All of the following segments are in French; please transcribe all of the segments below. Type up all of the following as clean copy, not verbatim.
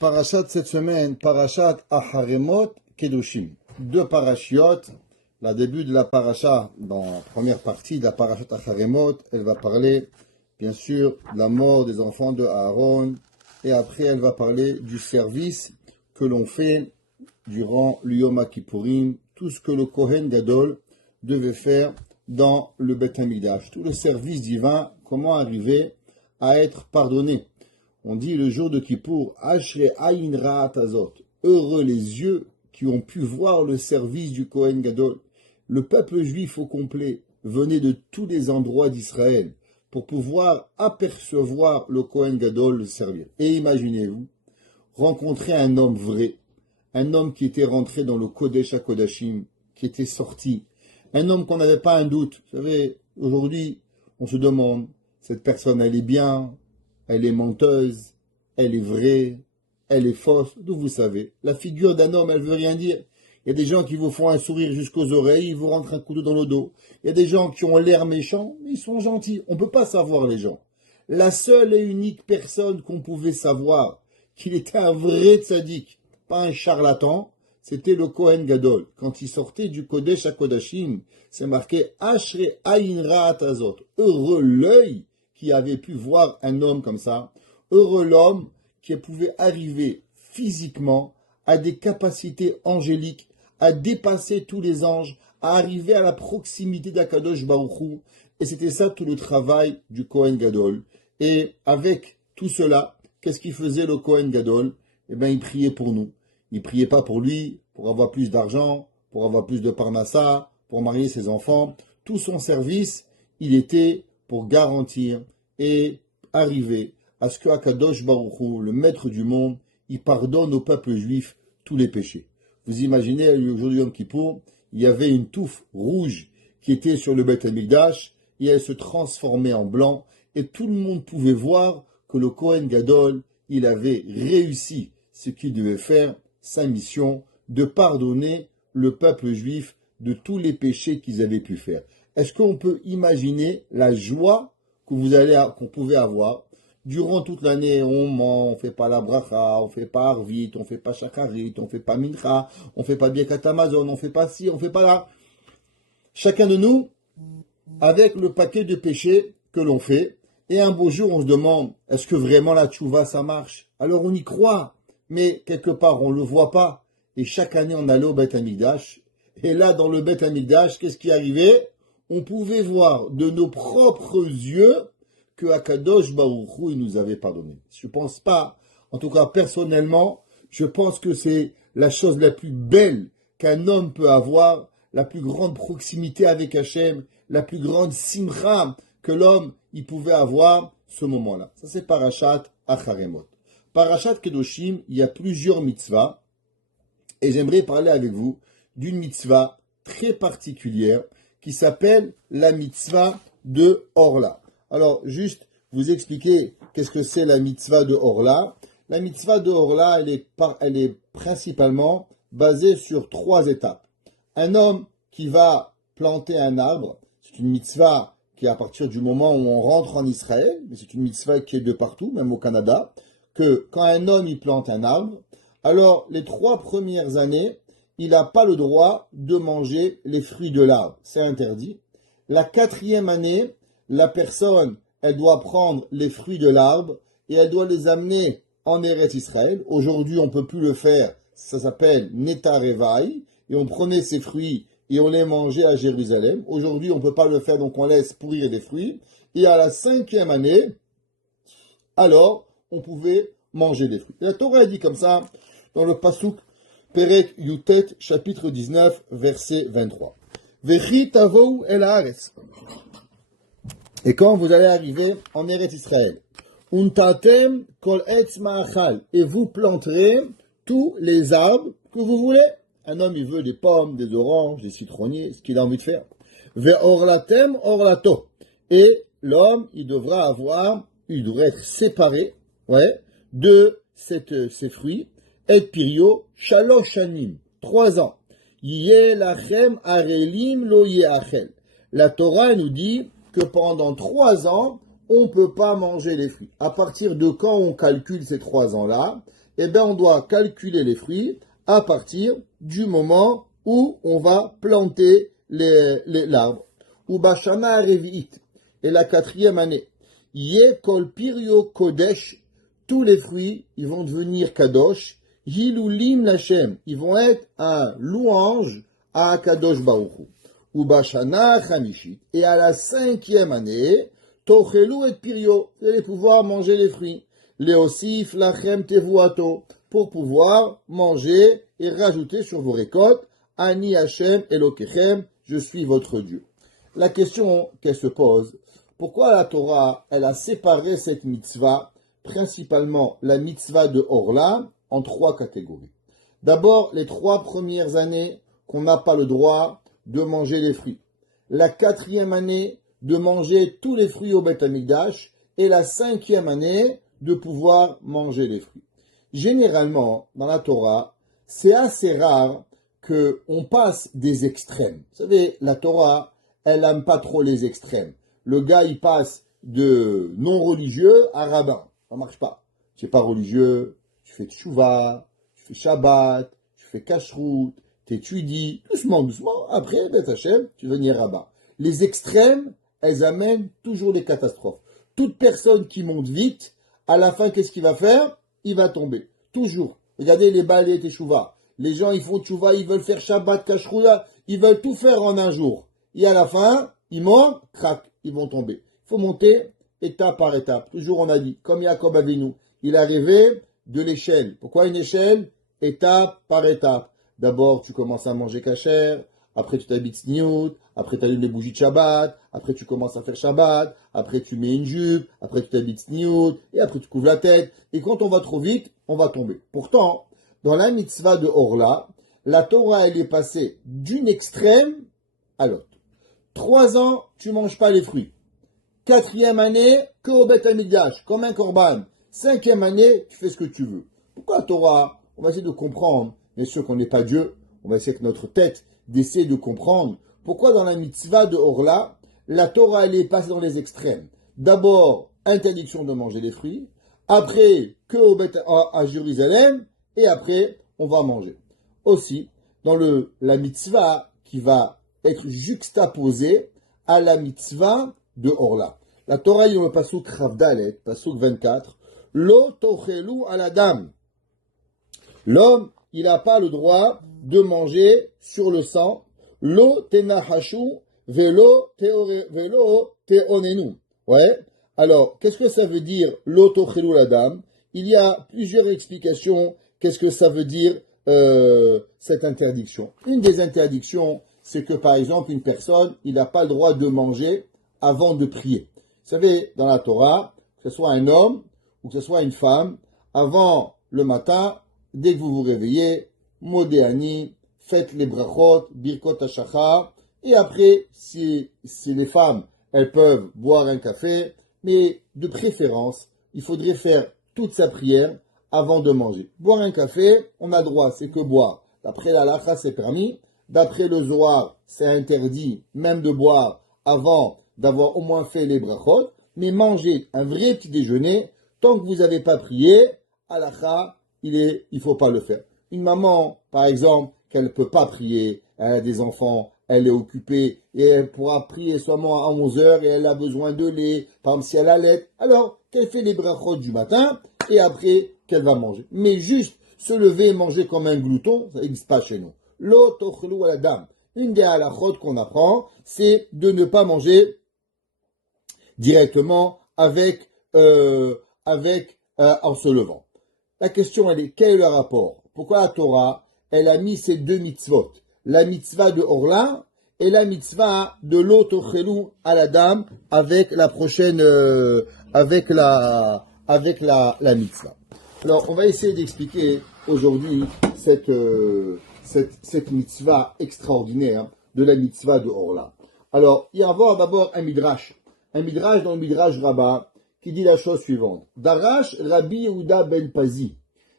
Parachat cette semaine, Parachat Acharemot Kedoshim. Deux parachiotes. Le début de la paracha, dans la première partie de la Parachat Acharemot, elle va parler, bien sûr, de la mort des enfants de Aaron. Et après, elle va parler du service que l'on fait durant le Yom Kippourim, tout ce que le Kohen Gadol devait faire dans le Beth Hamikdash. Tout le service divin, comment arriver à être pardonné. On dit le jour de Kippour, Ashrei Ayin Ra'at Hazot, heureux les yeux qui ont pu voir le service du Kohen Gadol. Le peuple juif au complet venait de tous les endroits d'Israël pour pouvoir apercevoir le Kohen Gadol le servir. Et imaginez-vous, rencontrer un homme vrai, un homme qui était rentré dans le Kodesh HaKodashim, qui était sorti, un homme qu'on n'avait pas un doute. Vous savez, aujourd'hui, on se demande, cette personne, elle est bien, elle est menteuse, elle est vraie, elle est fausse, d'où vous savez. La figure d'un homme, elle veut rien dire. Il y a des gens qui vous font un sourire jusqu'aux oreilles, ils vous rentrent un couteau dans le dos. Il y a des gens qui ont l'air méchants, mais ils sont gentils. On ne peut pas savoir les gens. La seule et unique personne qu'on pouvait savoir qu'il était un vrai tzaddik, pas un charlatan, c'était le Kohen Gadol. Quand il sortait du Kodesh HaKodashim, c'est marqué Ashrei Ayin Ra'at Hazot. Heureux l'œil qui avait pu voir un homme comme ça. Heureux l'homme qui pouvait arriver physiquement à des capacités angéliques, à dépasser tous les anges, à arriver à la proximité d'Akadosh Baruch Hu. Et c'était ça tout le travail du Kohen Gadol. Et avec tout cela, qu'est-ce qu'il faisait le Kohen Gadol? Eh bien, il priait pour nous. Il priait pas pour lui, pour avoir plus d'argent, pour avoir plus de parnassa, pour marier ses enfants. Tout son service, il était pour garantir et arriver à ce que Akadosh Baruch Hu, le maître du monde, il pardonne au peuple juif tous les péchés. Vous imaginez, aujourd'hui Yom Kippour, il y avait une touffe rouge qui était sur le Beth Hamikdash et elle se transformait en blanc et tout le monde pouvait voir que le Kohen Gadol, il avait réussi ce qu'il devait faire, sa mission de pardonner le peuple juif de tous les péchés qu'ils avaient pu faire. Est-ce qu'on peut imaginer la joie qu'on pouvait avoir durant toute l'année? On ment, on fait pas la bracha, on fait pas arvit, on fait pas shacharit, on fait pas mincha, on fait pas birkat hamazon, on fait pas ci, on fait pas là. Chacun de nous, avec le paquet de péchés que l'on fait, et un beau jour on se demande, est-ce que vraiment la tchouva ça marche? Alors on y croit, mais quelque part on le voit pas. Et chaque année on allait au Beth Hamikdash, et là dans le Beth Hamikdash, qu'est-ce qui arrivait? On pouvait voir de nos propres yeux que Akadosh Baruch Hu, il nous avait pardonné. Je pense pas, en tout cas personnellement, je pense que c'est la chose la plus belle qu'un homme peut avoir, la plus grande proximité avec Hachem, la plus grande simcha que l'homme il pouvait avoir ce moment-là. Ça c'est Parashat Acharemot. Parashat Kedoshim, il y a plusieurs mitzvahs, et j'aimerais parler avec vous d'une mitzvah très particulière qui s'appelle la mitzvah de Orla. Alors, juste vous expliquer qu'est-ce que c'est la mitzvah de Orla. La mitzvah de Orla, elle est principalement basée sur 3 étapes. Un homme qui va planter un arbre, c'est une mitzvah qui est à partir du moment où on rentre en Israël, mais c'est une mitzvah qui est de partout, même au Canada, que quand un homme il plante un arbre, alors les 3 premières années, il n'a pas le droit de manger les fruits de l'arbre. C'est interdit. La 4e année, la personne, elle doit prendre les fruits de l'arbre et elle doit les amener en Eretz Israël. Aujourd'hui, on ne peut plus le faire. Ça s'appelle Netarevai. Et on prenait ces fruits et on les mangeait à Jérusalem. Aujourd'hui, on ne peut pas le faire, donc on laisse pourrir des fruits. Et à la 5e année, alors, on pouvait manger des fruits. Et la Torah dit comme ça, dans le Pasuk, Perek Yutet, chapitre 19, verset 23. Vechi tavou el haaretz. Et quand vous allez arriver en Eretz Israël, untatem kol etz ma'achal, et vous planterez tous les arbres que vous voulez. Un homme, il veut des pommes, des oranges, des citronniers, ce qu'il a envie de faire. Ve'orlatem orlato. Et l'homme, il devrait être séparé, de ces fruits. Et pirio, shalosh shanim, 3 ans. Yeh lachem arelim lo yeachel. La Torah nous dit que pendant 3 ans, on ne peut pas manger les fruits. À partir de quand on calcule ces 3 ans-là? eh bien on doit calculer les fruits à partir du moment où on va planter l'arbre. Ou Bashana Revi'it, et la 4e année. Ye Kol Pirio Kodesh, tous les fruits, ils vont devenir Kadosh. Hilulim Lachem, ils vont être un louange à Kadosh Baruch Hu. Ou Bashana Chamishit, et à la 5e année, Tochelu et Pirio, vous allez pouvoir manger les fruits. Leosif Lachem Tevuato, pour pouvoir manger et rajouter sur vos récoltes, Ani Hashem Elokechem, je suis votre Dieu. La question qu'elle se pose, pourquoi la Torah, elle a séparé cette mitzvah, principalement la mitzvah de Orla, en 3 catégories. D'abord, les 3 premières années qu'on n'a pas le droit de manger les fruits. La 4e année, de manger tous les fruits au Beth Amikdash. Et la 5e année, de pouvoir manger les fruits. Généralement, dans la Torah, c'est assez rare qu'on passe des extrêmes. Vous savez, la Torah, elle n'aime pas trop les extrêmes. Le gars, il passe de non-religieux à rabbin. Ça marche pas. Tu n'es pas religieux, tu fais tchouva, tu fais Shabbat, tu fais kashrut, tu étudies, doucement, doucement. Après, Beth Hashem, tu vas devenir rabbin. Les extrêmes, elles amènent toujours des catastrophes. Toute personne qui monte vite, à la fin, qu'est-ce qu'il va faire? Il va tomber. Toujours. Regardez les balais et tchouva. Les gens, ils font tchouva, ils veulent faire Shabbat, kashrut, ils veulent tout faire en un jour. Et à la fin, ils montent, crac, ils vont tomber. Il faut monter étape par étape. Toujours on a dit, comme Jacob Avinu, il est arrivé de l'échelle. Pourquoi une échelle? Étape par étape. D'abord, tu commences à manger kasher, après tu t'habites sniout, après tu allumes les bougies de Shabbat, après tu commences à faire Shabbat, après tu mets une jupe, après tu t'habites sniout, et après tu couvres la tête. Et quand on va trop vite, on va tomber. Pourtant, dans la mitzvah de Orla, la Torah, elle est passée d'une extrême à l'autre. 3 ans, tu manges pas les fruits. 4e année, que au Beth Amikdash, comme un korban. 5e année, tu fais ce que tu veux. Pourquoi la Torah? On va essayer de comprendre. Bien sûr qu'on n'est pas Dieu. On va essayer avec notre tête d'essayer de comprendre. Pourquoi dans la mitzvah de Orla, la Torah, elle est passée dans les extrêmes. D'abord, interdiction de manger les fruits. Après, que au Beth à Jérusalem. Et après, on va manger. Aussi, dans la mitzvah qui va être juxtaposée à la mitzvah de Orla. La Torah, il y a le pasuk Ravdalet, pasuk 24, Lo tochelu à la dame. L'homme, il n'a pas le droit de manger sur le sang. Lo tenahashu velo teonenu. Ouais. Alors, qu'est-ce que ça veut dire Lo tochelu à la dame? Il y a plusieurs explications. Qu'est-ce que ça veut dire cette interdiction? Une des interdictions, c'est que par exemple, une personne, il n'a pas le droit de manger avant de prier. Vous savez, dans la Torah, que ce soit un homme ou que ce soit une femme, avant le matin, dès que vous vous réveillez, Modéani, faites les brachot, birkot hashachar, et après, si les femmes, elles peuvent boire un café, mais de préférence, il faudrait faire toute sa prière avant de manger. Boire un café, on a droit, c'est que boire. D'après la halakha, c'est permis. D'après le Zohar, c'est interdit même de boire avant d'avoir au moins fait les brachot. Mais manger un vrai petit déjeuner, tant que vous n'avez pas prié, halakha, il faut pas le faire. Une maman, par exemple, qu'elle ne peut pas prier, elle a des enfants, elle est occupée, et elle pourra prier seulement à 11 heures, et elle a besoin de lait, par exemple si elle a lait, alors qu'elle fait les brachot du matin, et après qu'elle va manger. Mais juste se lever et manger comme un glouton, ça n'existe pas chez nous. Lo tochelu à la dame. Une des halachot qu'on apprend, c'est de ne pas manger directement en se levant. La question, elle est, quel est le rapport? Pourquoi la Torah, elle a mis ces 2 mitzvot? La mitzvah de Orla et la mitzvah de Lo tochelu à la dame avec la prochaine, avec la mitzvah. Alors, on va essayer d'expliquer aujourd'hui cette mitzvah extraordinaire de la mitzvah de Orla. Alors, il y a d'abord un midrash dans le midrash Rabbah qui dit la chose suivante. Darash Rabbi Yehuda ben Pazi.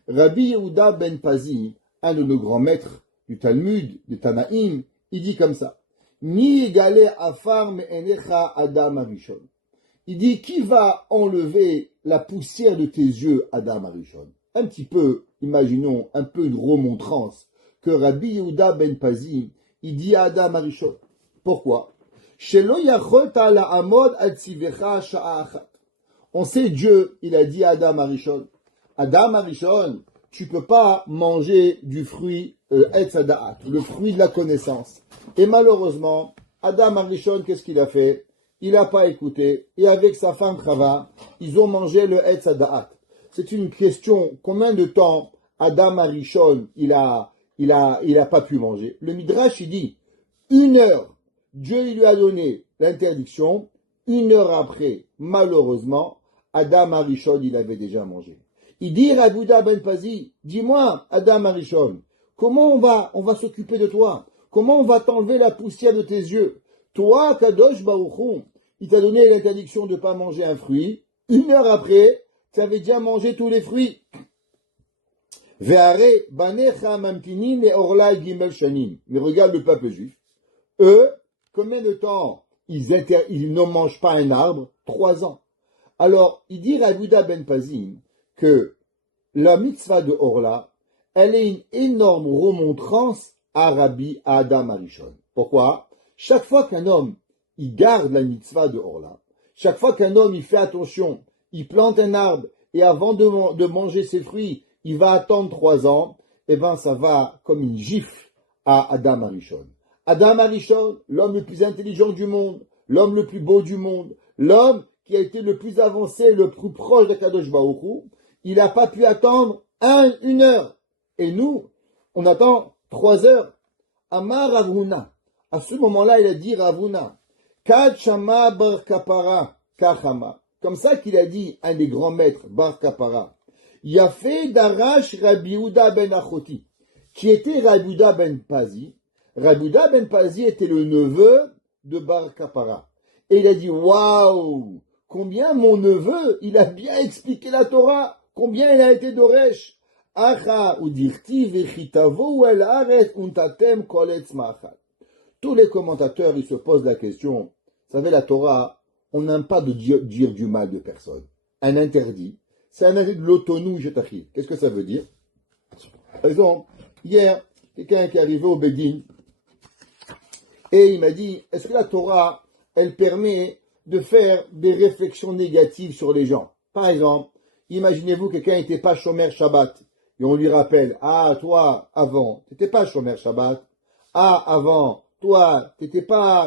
Rabbi Yehuda ben Pazi, un de nos grands maîtres du Talmud, du Tanaïm, il dit comme ça. Ni égalé afar me'enecha Adam Arishon. Il dit, qui va enlever la poussière de tes yeux, Adam Arishon? Un petit peu imaginons un peu une remontrance, que Rabbi Yehuda ben Pazi, il dit à Adam Arishon. Pourquoi? Shelo yachol ta'ala amod al tzivecha sha'a achat. On sait Dieu, il a dit à Adam Arishon, Adam Arishon, tu peux pas manger du fruit Etz Hada'at, le fruit de la connaissance. Et malheureusement, Adam Arishon, qu'est-ce qu'il a fait? Il n'a pas écouté. Et avec sa femme Chava, ils ont mangé le Etz Hada'at. C'est une question, combien de temps Adam Arishon, il a pas pu manger? Le Midrash, il dit, 1 heure. Dieu, il lui a donné l'interdiction. 1 heure après, malheureusement, Adam Arishon, il avait déjà mangé. Il dit, Rabbi Yehuda ben Pazi, dis-moi, Adam Arishon, comment on va s'occuper de toi? Comment on va t'enlever la poussière de tes yeux? Toi, Kadosh Baruch Hu, il t'a donné l'interdiction de ne pas manger un fruit. 1 heure après, tu avais déjà mangé tous les fruits. Ve'are banecha mamtinin et orla gimel shanim. Mais regarde le peuple juif. Eux, combien de temps ils ne mangent pas un arbre? 3 ans. Alors, il dit Rabbi Yehuda ben Pazim que la mitzvah de Orla, elle est une énorme remontrance à Adam Arishon. Pourquoi? Chaque fois qu'un homme, il garde la mitzvah de Orla, chaque fois qu'un homme, il fait attention, il plante un arbre, et avant de manger ses fruits, il va attendre 3 ans, eh bien, ça va comme une gifle à Adam Arishon. Adam Arishon, l'homme le plus intelligent du monde, l'homme le plus beau du monde, l'homme qui a été le plus avancé, le plus proche de Kadosh Baruch Hu, il n'a pas pu attendre 1 heure. Et nous, on attend 3 heures. Amar Rav Huna. À ce moment-là, il a dit Rav Huna. Kad shama bar kapara kachama. Comme ça qu'il a dit un des grands maîtres, bar kapara. Yafé darash Rabbi Yehuda ben Achoti, qui était Rabbi Yehuda ben Pazi. Rabbi Yehuda ben Pazi était le neveu de bar kapara. Et il a dit, waouh, combien mon neveu, il a bien expliqué la Torah, combien il a été d'Oresh. Acha ou dirti vechitavo el aret untatem koletz ma'achal. Tous les commentateurs, ils se posent la question, vous savez, la Torah, on n'aime pas de dire du mal de personne. Un interdit, c'est un interdit de l'autonou jetachil. Qu'est-ce que ça veut dire? Par exemple, hier, quelqu'un qui est arrivé au Bédin, et il m'a dit, est-ce que la Torah, elle permet de faire des réflexions négatives sur les gens? Par exemple, imaginez-vous que quelqu'un n'était pas Shomer Shabbat, et on lui rappelle, ah, toi, avant, tu n'étais pas Shomer Shabbat, ah, avant, toi,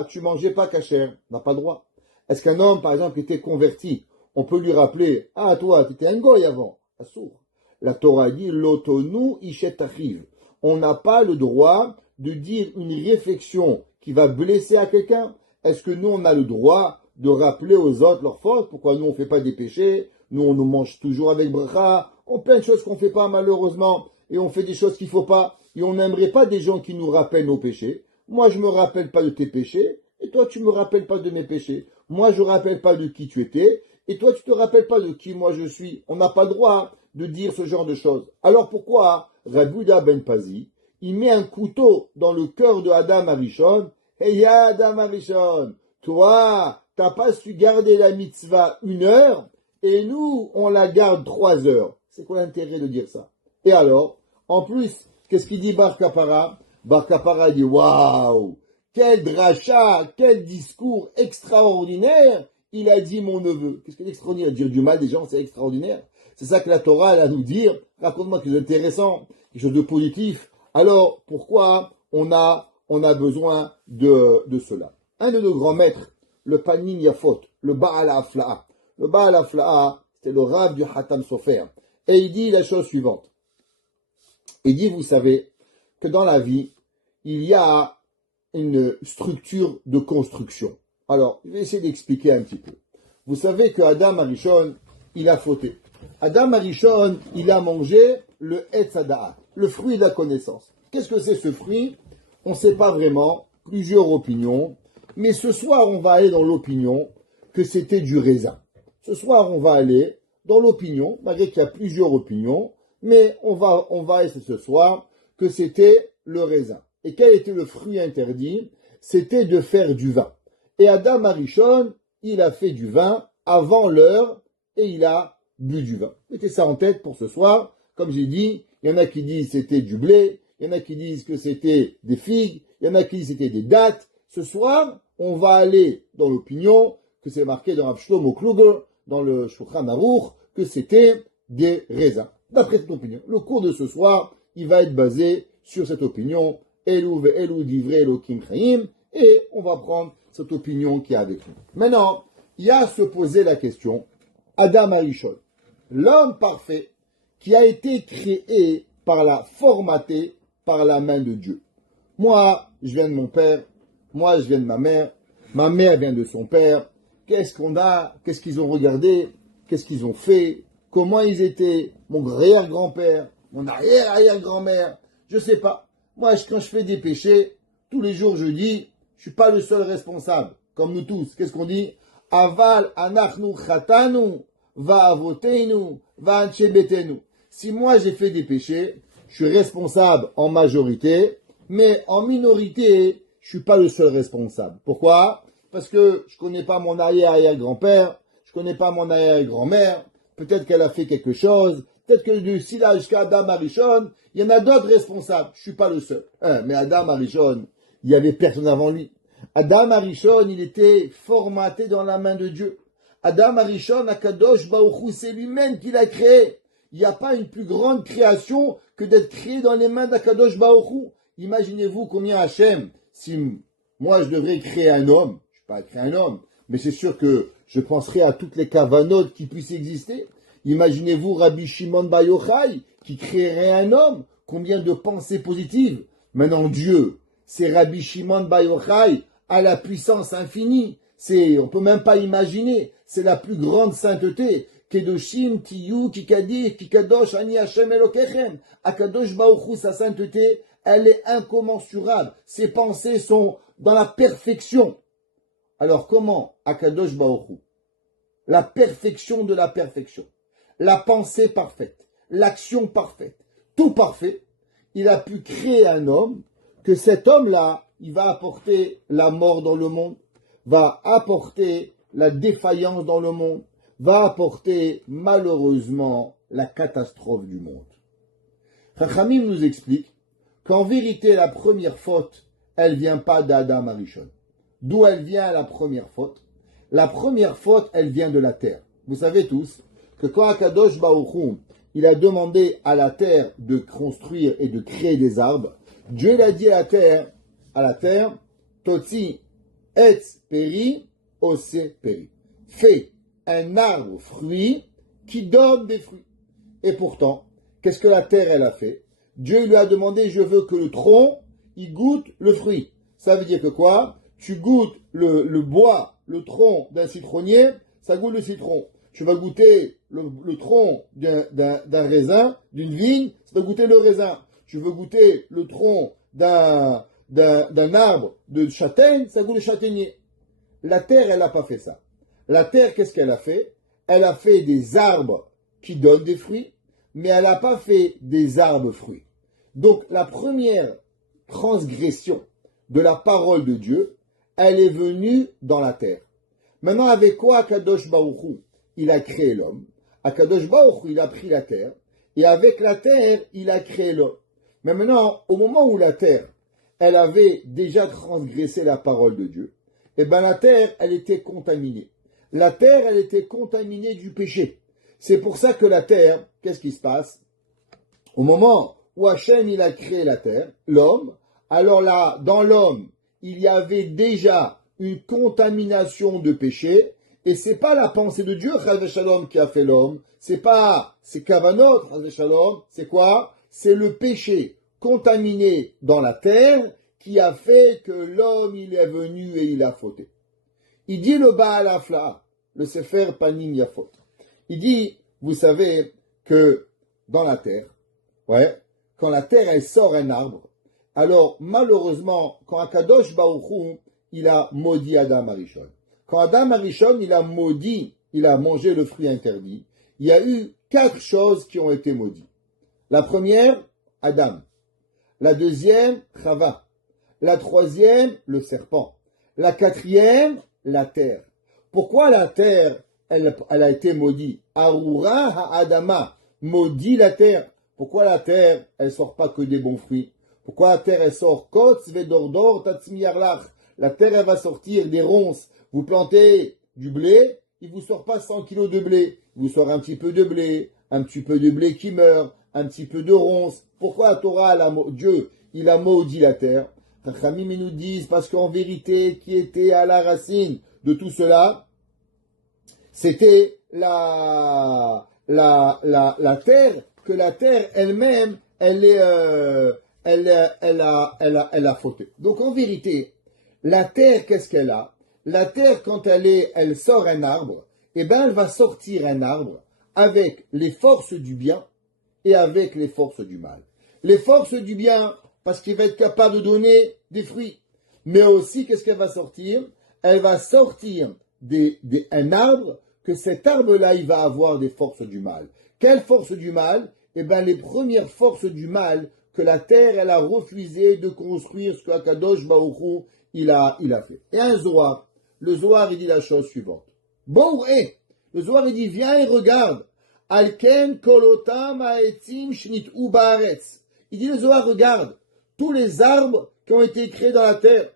tu mangeais pas kasher, on n'a pas le droit. Est-ce qu'un homme, par exemple, qui était converti, on peut lui rappeler, ah, toi, tu étais un goy avant, assour. La Torah dit, l'otonu ishet achiv. On n'a pas le droit de dire une réflexion qui va blesser à quelqu'un. Est-ce que nous, on a le droit de rappeler aux autres leurs fautes? Pourquoi nous, on ne fait pas des péchés? Nous, on nous mange toujours avec bracha. On plein de choses qu'on ne fait pas, malheureusement. Et on fait des choses qu'il ne faut pas. Et on n'aimerait pas des gens qui nous rappellent nos péchés. Moi, je ne me rappelle pas de tes péchés. Et toi, tu ne me rappelles pas de mes péchés. Moi, je ne rappelle pas de qui tu étais. Et toi, tu ne te rappelles pas de qui moi je suis. On n'a pas le droit de dire ce genre de choses. Alors pourquoi Rabbi Yehuda ben Pazi, il met un couteau dans le cœur de Adam Arishon? Hey Adam Arishon, toi, t'as pas su garder la mitzvah 1 heure, et nous, on la garde 3 heures. C'est quoi l'intérêt de dire ça? Et alors, en plus, qu'est-ce qu'il dit Bar Kapara? Bar Kapara dit, waouh, quel dracha, quel discours extraordinaire il a dit mon neveu. Qu'est-ce que c'est extraordinaire? Dire du mal des gens, c'est extraordinaire. C'est ça que la Torah, elle a à nous dire. Raconte-moi quelque chose d'intéressant, quelque chose de positif. Alors, pourquoi on a besoin de cela? Un de nos grands maîtres, le Panim Yafot, le Baal Hafla'a. Le Baal Hafla'a, c'était le Rav du Hatam Sofer. Et il dit la chose suivante. Il dit, vous savez, que dans la vie, il y a une structure de construction. Alors, je vais essayer d'expliquer un petit peu. Vous savez que Adam Arishon, il a fauté. Adam Arishon, il a mangé le Etz Hada'at, le fruit de la connaissance. Qu'est-ce que c'est ce fruit? On ne sait pas vraiment, plusieurs opinions, mais ce soir, on va aller dans l'opinion que c'était du raisin. Ce soir, on va aller dans l'opinion, malgré qu'il y a plusieurs opinions, mais on va essayer ce soir que c'était le raisin. Et quel était le fruit interdit? C'était de faire du vin. Et Adam Arishon, il a fait du vin avant l'heure et il a bu du vin. Mettez ça en tête pour ce soir. Comme j'ai dit, il y en a qui disent que c'était du blé, il y en a qui disent que c'était des figues, il y en a qui disent que c'était des dattes. Ce soir, on va aller dans l'opinion que c'est marqué dans Rav Shlomo Kluger, dans le Shulchan Aruch, que c'était des raisins. D'après cette opinion, le cours de ce soir, il va être basé sur cette opinion, Elou ve'elou divrei Elokim Chaim, et on va prendre cette opinion qui est avec nous. Maintenant, il y a à se poser la question, Adam Arishon, l'homme parfait qui a été créé formaté par la main de Dieu. Moi, je viens de mon père, moi, je viens de ma mère vient de son père. Qu'est-ce qu'on a? Qu'est-ce qu'ils ont regardé? Qu'est-ce qu'ils ont fait? Comment ils étaient? Mon arrière-grand-père, mon arrière-arrière-grand-mère, je sais pas. Moi, quand je fais des péchés, tous les jours, je dis, je suis pas le seul responsable, comme nous tous. Qu'est-ce qu'on dit? Aval anachnu chatanu, va avotenu, va anchebetenu. Si moi, j'ai fait des péchés, je suis responsable en majorité, mais en minorité, je suis pas le seul responsable. Pourquoi? Parce que je connais pas mon arrière-arrière-grand-père, je connais pas mon arrière-grand-mère, peut-être qu'elle a fait quelque chose, peut-être que de Sila jusqu'à Adam Arishon, il y en a d'autres responsables, je suis pas le seul. Mais Adam Arishon, il y avait personne avant lui. Adam Arishon, il était formaté dans la main de Dieu. Adam Arishon, Akadosh Baruch Hu, c'est lui-même qui l'a créé. Il n'y a pas une plus grande création que d'être créé dans les mains d'Akadosh Baruch Hu. Imaginez-vous combien Hachem, si moi je devrais créer un homme, je ne vais pas créer un homme, mais c'est sûr que je penserai à toutes les cavanotes qui puissent exister. Imaginez-vous Rabbi Shimon Bar Yochai qui créerait un homme, combien de pensées positives. Maintenant Dieu, c'est Rabbi Shimon Bar Yochai à la puissance infinie. On peut même pas imaginer, c'est la plus grande sainteté. Kedoshim, Tiyu, Kikadir, Kikadosh, Ani Hashem Elokechem. Akadosh Baruch Hu, sa sainteté, elle est incommensurable. Ses pensées sont dans la perfection. Alors comment Akadosh Baruch Hu, la perfection de la perfection, la pensée parfaite, l'action parfaite, tout parfait, il a pu créer un homme, que cet homme-là, il va apporter la mort dans le monde, va apporter la défaillance dans le monde, va apporter malheureusement la catastrophe du monde. Chachamim nous explique qu'en vérité la première faute, elle vient pas d'Adam Arishon. D'où elle vient la première faute? La première faute, elle vient de la terre. Vous savez tous que quand Akadosh Baruch Hu, il a demandé à la terre de construire et de créer des arbres, Dieu l'a dit à la terre, Totsi etz peri ose peri. Fais un arbre fruit qui donne des fruits. Et pourtant, qu'est-ce que la terre, elle a fait? Dieu lui a demandé, je veux que le tronc, il goûte le fruit. Ça veut dire que quoi? Tu goûtes le bois, le tronc d'un citronnier, ça goûte le citron. Tu vas goûter le tronc d'un raisin, d'une vigne, ça va goûter le raisin. Tu veux goûter le tronc d'un arbre de châtaigne, ça goûte le châtaignier. La terre, elle n'a pas fait ça. La terre, qu'est-ce qu'elle a fait? Elle a fait des arbres qui donnent des fruits, mais elle n'a pas fait des arbres fruits. Donc, la première transgression de la parole de Dieu, elle est venue dans la terre. Maintenant, avec quoi Akadosh Baruch Hu, il a créé l'homme? Akadosh Baruch Hu, il a pris la terre, et avec la terre, il a créé l'homme. Mais maintenant, au moment où la terre, elle avait déjà transgressé la parole de Dieu, eh bien la terre, elle était contaminée. La terre, elle était contaminée du péché. C'est pour ça que la terre, qu'est-ce qui se passe? Au moment où Hachem, il a créé la terre, l'homme, alors là, dans l'homme, il y avait déjà une contamination de péché, et c'est pas la pensée de Dieu, Chas Shalom, qui a fait l'homme, c'est Kavanot, Chas Shalom, c'est quoi? C'est le péché contaminé dans la terre qui a fait que l'homme, il est venu et il a fauté. Il dit le Baal Afla, le Sefer Panim Yafot. Il dit, vous savez que dans la terre, quand la terre, elle sort un arbre, alors malheureusement, quand Akadosh Baruch Hu, il a maudit Adam Arishon. Quand Adam Arishon, il a maudit, il a mangé le fruit interdit, il y a eu 4 choses qui ont été maudites. La première, Adam. La deuxième, Chava. La troisième, le serpent. La quatrième, la terre. Pourquoi la terre, elle a été maudite? Arura ha'adama, maudit la terre. Pourquoi la terre, elle sort pas que des bons fruits? Pourquoi la terre, elle sort Kotz vedordor tatsmiyarlach? La terre, elle va sortir des ronces. Vous plantez du blé, il vous sort pas 100 kilos de blé. Il vous sort un petit peu de blé, un petit peu de blé qui meurt, un petit peu de ronces. Pourquoi la Torah, Dieu, il a maudit la terre? Chachamim, ils nous disent, parce qu'en vérité, qui était à la racine de tout cela, c'était la terre, que la terre elle-même, elle a fauté. Donc en vérité, la terre, qu'est-ce qu'elle a? La terre, quand elle sort un arbre, eh ben, elle va sortir un arbre avec les forces du bien et avec les forces du mal. Les forces du bien, parce qu'il va être capable de donner des fruits. Mais aussi, qu'est-ce qu'elle va sortir? Elle va sortir un arbre, que cet arbre-là, il va avoir des forces du mal. Quelles forces du mal? Eh bien, les premières forces du mal que la terre, elle a refusé de construire ce qu'Akadosh Baruch Hu, il a fait. Et un Zohar, le Zohar, il dit la chose suivante. Bon, le Zohar, il dit, viens et regarde. Alken kolotam haetzim shnit'u baaretz. Il dit, le Zohar, regarde tous les arbres qui ont été créés dans la terre.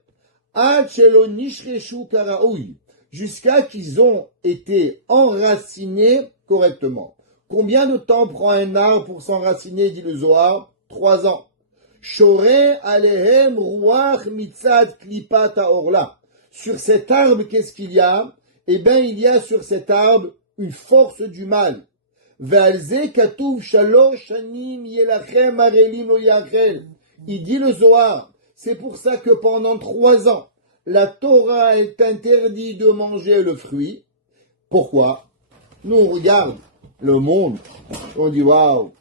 Ad shelo nishreshu karaoui. Jusqu'à qu'ils ont été enracinés correctement. Combien de temps prend un arbre pour s'enraciner, dit le Zohar? 3 ans. Shoreh alehem ruach mitzad klipat haorla. Sur cet arbre, qu'est-ce qu'il y a? Eh bien, il y a sur cet arbre une force du mal. Ve'alze katuv shalosh shanim yelachem arelim lo yachel. Il dit le Zohar, c'est pour ça que pendant 3 ans, la Torah est interdit de manger le fruit. Pourquoi? Nous, on regarde le monde, on dit, waouh,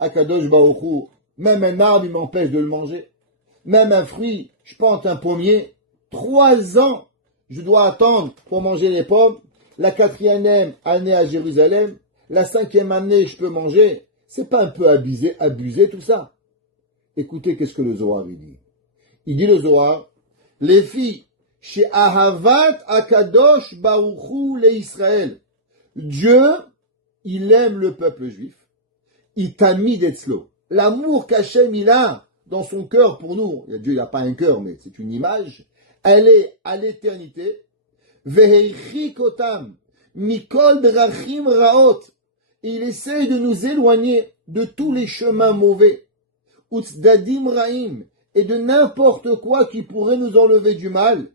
Akadosh Baruch Hu, même un arbre, il m'empêche de le manger. Même un fruit, je plante un pommier, 3 ans, je dois attendre pour manger les pommes. La 4e année à Jérusalem, la 5e année, je peux manger. C'est pas un peu abusé tout ça? Écoutez, qu'est-ce que le Zohar il dit? Il dit le Zohar, les filles, chez Ahavat Akadosh Baruchu le Israël. Dieu, il aime le peuple juif. Il t'a mis d'Etzlo. L'amour qu'Hachem il a dans son cœur pour nous. Dieu, il n'a pas un cœur, mais c'est une image. Elle est à l'éternité. Veheichikotam mikol drachim raot. Il essaye de nous éloigner de tous les chemins mauvais. Utzdadim raim. Et de n'importe quoi qui pourrait nous enlever du mal.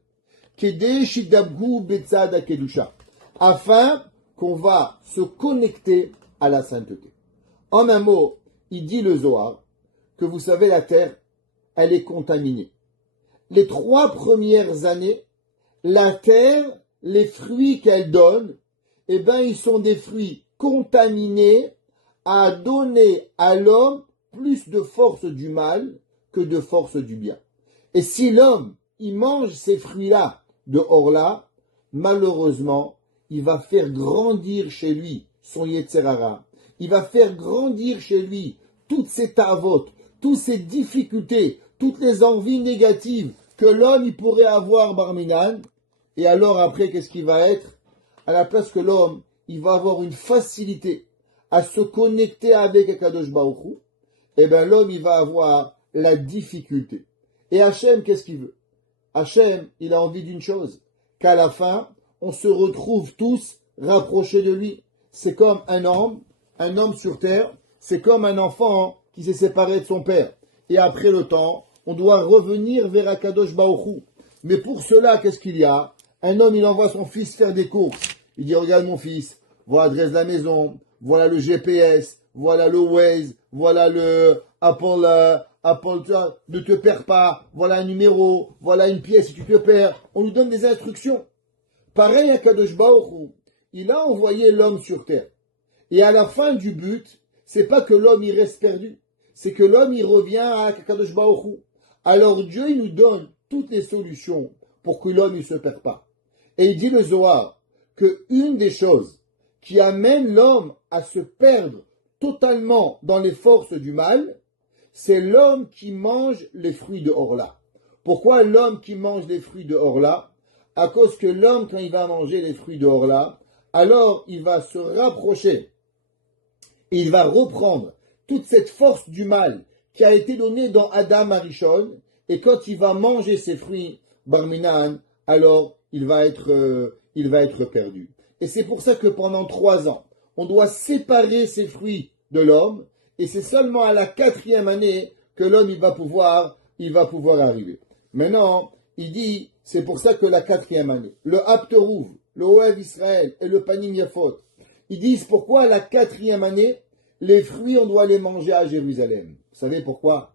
Afin qu'on va se connecter à la sainteté. En un mot, il dit le Zohar que vous savez, la terre, elle est contaminée. Les 3 premières années, la terre, les fruits qu'elle donne, eh ben, ils sont des fruits contaminés à donner à l'homme plus de force du mal que de force du bien. Et si l'homme, il mange ces fruits-là dehors là, malheureusement, il va faire grandir chez lui son Yetzer Hara. Il va faire grandir chez lui toutes ses tavotes, toutes ses difficultés, toutes les envies négatives que l'homme il pourrait avoir barminan. Et alors après, qu'est-ce qu'il va être? À la place que l'homme, il va avoir une facilité à se connecter avec Akadosh Baruch Hu, eh bien l'homme, il va avoir la difficulté. Et Hachem, qu'est-ce qu'il veut? Hachem, il a envie d'une chose, qu'à la fin, on se retrouve tous rapprochés de lui. C'est comme un homme sur terre, c'est comme un enfant qui s'est séparé de son père. Et après le temps, on doit revenir vers Akadosh Baruch Hu. Mais pour cela, qu'est-ce qu'il y a? Un homme, il envoie son fils faire des courses. Il dit, regarde mon fils, voilà l'adresse de la maison, voilà le GPS, voilà le Waze, voilà le Apple, ne te perds pas, voilà un numéro, voilà une pièce si tu te perds. On lui donne des instructions. Pareil à Kadosh Baruch Hu, il a envoyé l'homme sur terre. Et à la fin du but, c'est pas que l'homme il reste perdu, c'est que l'homme il revient à Kadosh Baruch Hu. Alors Dieu il nous donne toutes les solutions pour que l'homme il se perd pas. Et il dit le Zohar que une des choses qui amène l'homme à se perdre totalement dans les forces du mal, c'est l'homme qui mange les fruits de Orla. Pourquoi l'homme qui mange les fruits de Orla? À cause que l'homme, quand il va manger les fruits de Orla, alors il va se rapprocher, il va reprendre toute cette force du mal qui a été donnée dans Adam Arishon, et quand il va manger ses fruits, Barminan, alors il va être perdu. Et c'est pour ça que pendant 3 ans, on doit séparer ses fruits de l'homme, et c'est seulement à la 4e année que l'homme il va pouvoir arriver. Maintenant, il dit, c'est pour ça que la 4e année, le Hapterouv, le Oev Israël et le Panim Yafot, ils disent pourquoi la 4e année, les fruits on doit les manger à Jérusalem. Vous savez pourquoi?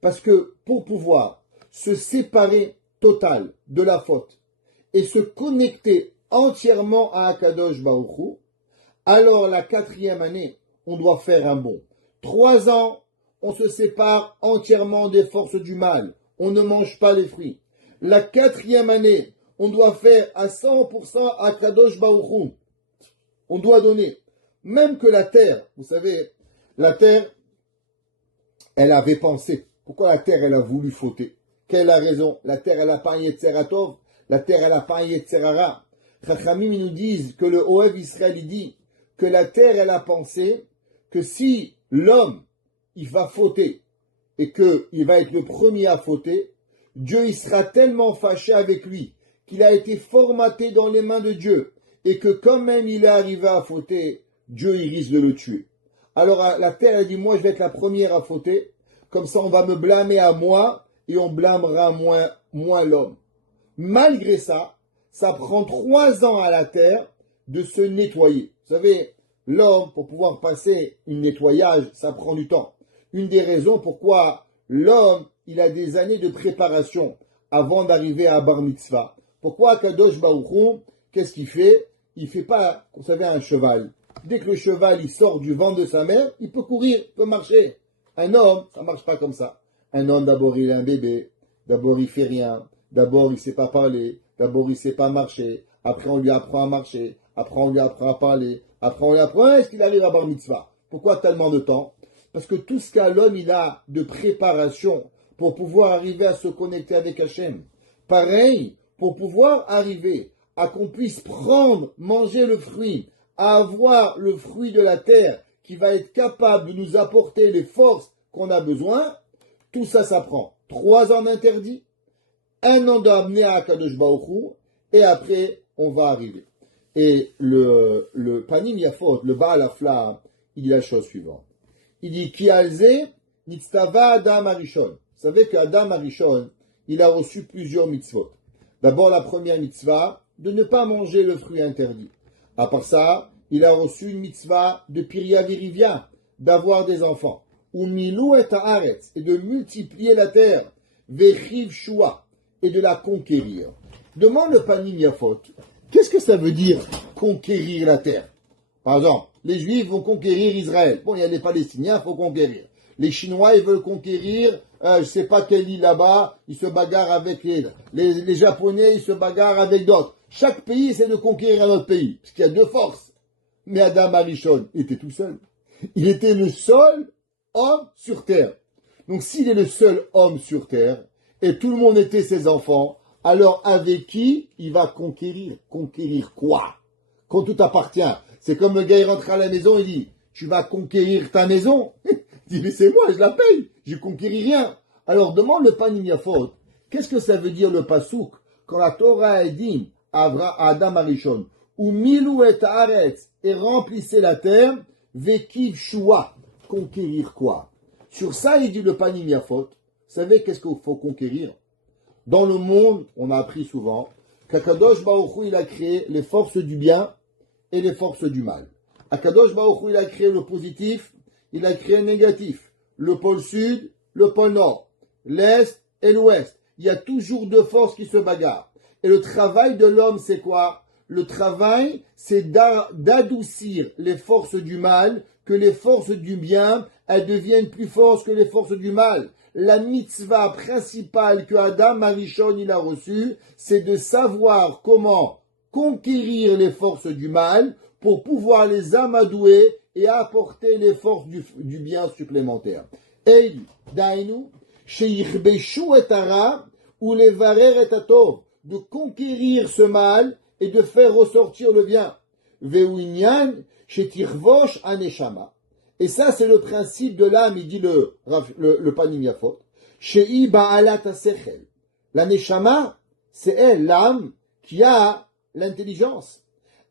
Parce que pour pouvoir se séparer total de la faute et se connecter entièrement à Akadosh Baruch Hu, alors la 4e année, on doit faire un bond. 3 ans, on se sépare entièrement des forces du mal. On ne mange pas les fruits. La 4e année, on doit faire à 100% Akadosh Baruch Hu. On doit donner. Même que la terre, vous savez, la terre, elle avait pensé. Pourquoi la terre, elle a voulu fauter? Quelle a raison? La terre, elle n'a pas un Yetzeratov. La terre, elle n'a pas un Yetzerara. Chachamim, ils nous disent que le Oev Israël, il dit que la terre, elle a pensé que si l'homme, il va fauter et qu'il va être le premier à fauter, Dieu, il sera tellement fâché avec lui qu'il a été formaté dans les mains de Dieu et que quand même il est arrivé à fauter, Dieu, il risque de le tuer. Alors la terre, elle dit, moi, je vais être la première à fauter, comme ça on va me blâmer à moi et on blâmera moins l'homme. Malgré ça, ça prend 3 ans à la terre de se nettoyer. Vous savez, l'homme, pour pouvoir passer un nettoyage, ça prend du temps. Une des raisons pourquoi l'homme, il a des années de préparation avant d'arriver à Bar Mitzvah. Pourquoi Kadosh Baruch Hu, qu'est-ce qu'il fait? Il fait pas, vous savez, un cheval. Dès que le cheval, il sort du ventre de sa mère, il peut courir, il peut marcher. Un homme, ça marche pas comme ça. Un homme, d'abord, il est un bébé. D'abord, il fait rien. D'abord, il sait pas parler. D'abord, il sait pas marcher. Après, on lui apprend à marcher. Après, on lui apprend à parler. Après, on lui apprend, est-ce qu'il arrive à Bar Mitzvah? Pourquoi tellement de temps? Parce que tout ce qu'à l'homme, il a de préparation pour pouvoir arriver à se connecter avec Hachem. Pareil, pour pouvoir arriver à qu'on puisse prendre, manger le fruit, à avoir le fruit de la terre qui va être capable de nous apporter les forces qu'on a besoin, tout ça, ça prend 3 ans d'interdit, 1 an d'amener à Akadosh Baruch Hu, et après, on va arriver. Et le Panim Yafot, le Baal Hafla, il dit la chose suivante. Il dit, Ki alze nitztava Adam Arishon. Vous savez qu'Adam Arishon, il a reçu plusieurs mitzvot. D'abord, la première mitzvah, de ne pas manger le fruit interdit. À part ça, il a reçu une mitzvah de Piria Virivia, d'avoir des enfants. Ou milou et haaretz, et de multiplier la terre. Vechiv shua, et de la conquérir. Demande le Panim Yafot, qu'est-ce que ça veut dire conquérir la terre? Par exemple, les Juifs vont conquérir Israël. Bon, il y a les Palestiniens, il faut conquérir. Les Chinois, ils veulent conquérir, je ne sais pas quelle île là-bas, ils se bagarrent avec les Japonais, ils se bagarrent avec d'autres. Chaque pays essaie de conquérir un autre pays, parce qu'il y a 2 forces. Mais Adam Arishon était tout seul. Il était le seul homme sur terre. Donc s'il est le seul homme sur terre, et tout le monde était ses enfants, alors avec qui il va conquérir? Conquérir quoi? Quand tout appartient. C'est comme le gars, il rentre à la maison, il dit, tu vas conquérir ta maison? Il dit, mais c'est moi, je la paye, je conquéris rien. Alors demande le Panim Yafot, qu'est-ce que ça veut dire le pasouk quand la Torah a dit à Adam Arishon, ou milou et haaretz, et remplissez la terre, vekiv shua, conquérir quoi? Sur ça, il dit le Panim Yafot, vous savez qu'est-ce qu'il faut conquérir? Dans le monde, on a appris souvent, qu'Akadosh Baruch Hu, il a créé les forces du bien et les forces du mal. Akadosh Baruch Hu, il a créé le positif, il a créé le négatif. Le pôle sud, le pôle nord, l'est et l'ouest. Il y a toujours 2 forces qui se bagarrent. Et le travail de l'homme, c'est quoi? Le travail, c'est d'adoucir les forces du mal, que les forces du bien, elles deviennent plus fortes que les forces du mal. La mitzvah principale que Adam Arishon il a reçue, c'est de savoir comment conquérir les forces du mal pour pouvoir les amadouer et apporter les forces du bien supplémentaires. Et dainu, sheichbeshu et ara, ou les varer et atov, de conquérir ce mal et de faire ressortir le bien. Veuinyan, shetirvosh aneshama. Et ça, c'est le principe de l'âme, il dit le Panim Yafot. Shei ba'alat hasechel. La neshama, c'est elle, l'âme, qui a l'intelligence.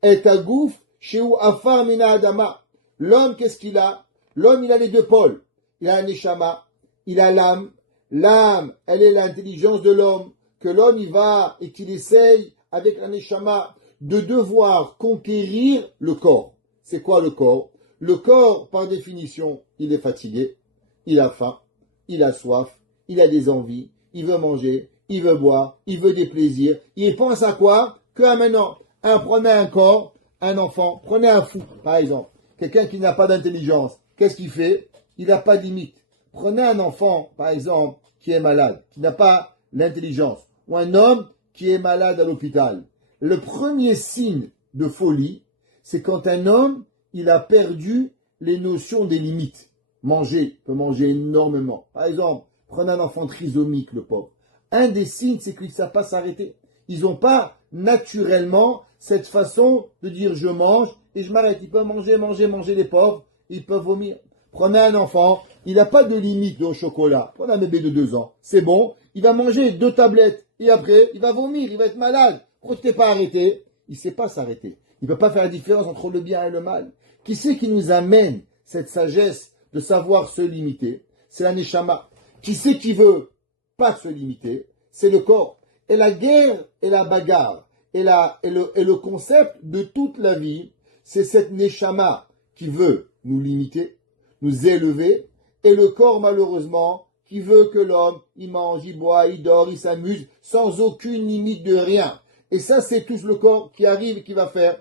Et agouf, sheu afar mina adama. L'homme, qu'est-ce qu'il a? L'homme, il a les deux pôles. Il a la neshama, il a l'âme. L'âme, elle est l'intelligence de l'homme, que l'homme, il va et qu'il essaye, avec la neshama, de devoir conquérir le corps. C'est quoi le corps? Le corps, par définition, il est fatigué, il a faim, il a soif, il a des envies, il veut manger, il veut boire, il veut des plaisirs. Il pense à quoi? Que à maintenant. Prenez un corps, un enfant, prenez un fou, par exemple. Quelqu'un qui n'a pas d'intelligence. Qu'est-ce qu'il fait? Il n'a pas de limite. Prenez un enfant, par exemple, qui est malade, qui n'a pas l'intelligence, ou un homme qui est malade à l'hôpital. Le premier signe de folie, c'est quand un homme, il a perdu les notions des limites. Manger, il peut manger énormément. Par exemple, prenez un enfant trisomique, le pauvre. Un des signes, c'est qu'ils ne savent pas s'arrêter. Ils n'ont pas naturellement cette façon de dire je mange et je m'arrête. Ils peuvent manger les pauvres, ils peuvent vomir. Prenez un enfant, il n'a pas de limite au chocolat. Prenez un bébé de 2 ans, c'est bon, il va manger 2 tablettes et après, il va vomir, il va être malade. Pourquoi tu t'es pas arrêté? Il ne sait pas s'arrêter. Il ne peut pas faire la différence entre le bien et le mal. Qui c'est qui nous amène cette sagesse de savoir se limiter? C'est la neshama. Qui c'est qui veut pas se limiter? C'est le corps. Et la guerre et la bagarre et le concept de toute la vie, c'est cette neshama qui veut nous limiter, nous élever, et le corps malheureusement qui veut que l'homme, il mange, il boit, il dort, il s'amuse, sans aucune limite de rien. Et ça, c'est tout le corps qui arrive et qui va faire.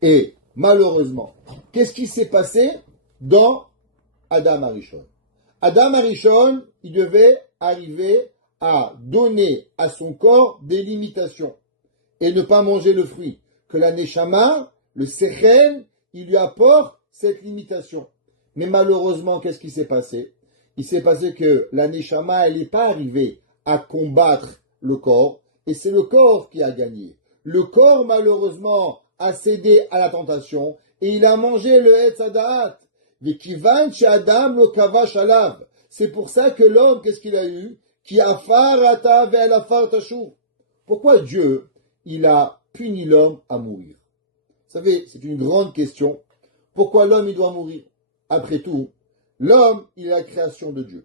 Et malheureusement, qu'est-ce qui s'est passé dans Adam Arishon? Adam Arishon, il devait arriver à donner à son corps des limitations et ne pas manger le fruit. Que la neshama, le sechel, il lui apporte cette limitation. Mais malheureusement, qu'est-ce qui s'est passé? Il s'est passé que la neshama, elle n'est pas arrivée à combattre le corps, et c'est le corps qui a gagné. Le corps, malheureusement, a cédé à la tentation, et il a mangé le Etz Hadaat. Vekivan chez Adam le kavash alav. C'est pour ça que l'homme, qu'est-ce qu'il a eu? Qui afar ata ve'al afar tashur. Pourquoi Dieu, il a puni l'homme à mourir? Vous savez, c'est une grande question. Pourquoi l'homme, il doit mourir? Après tout, l'homme, il est la création de Dieu.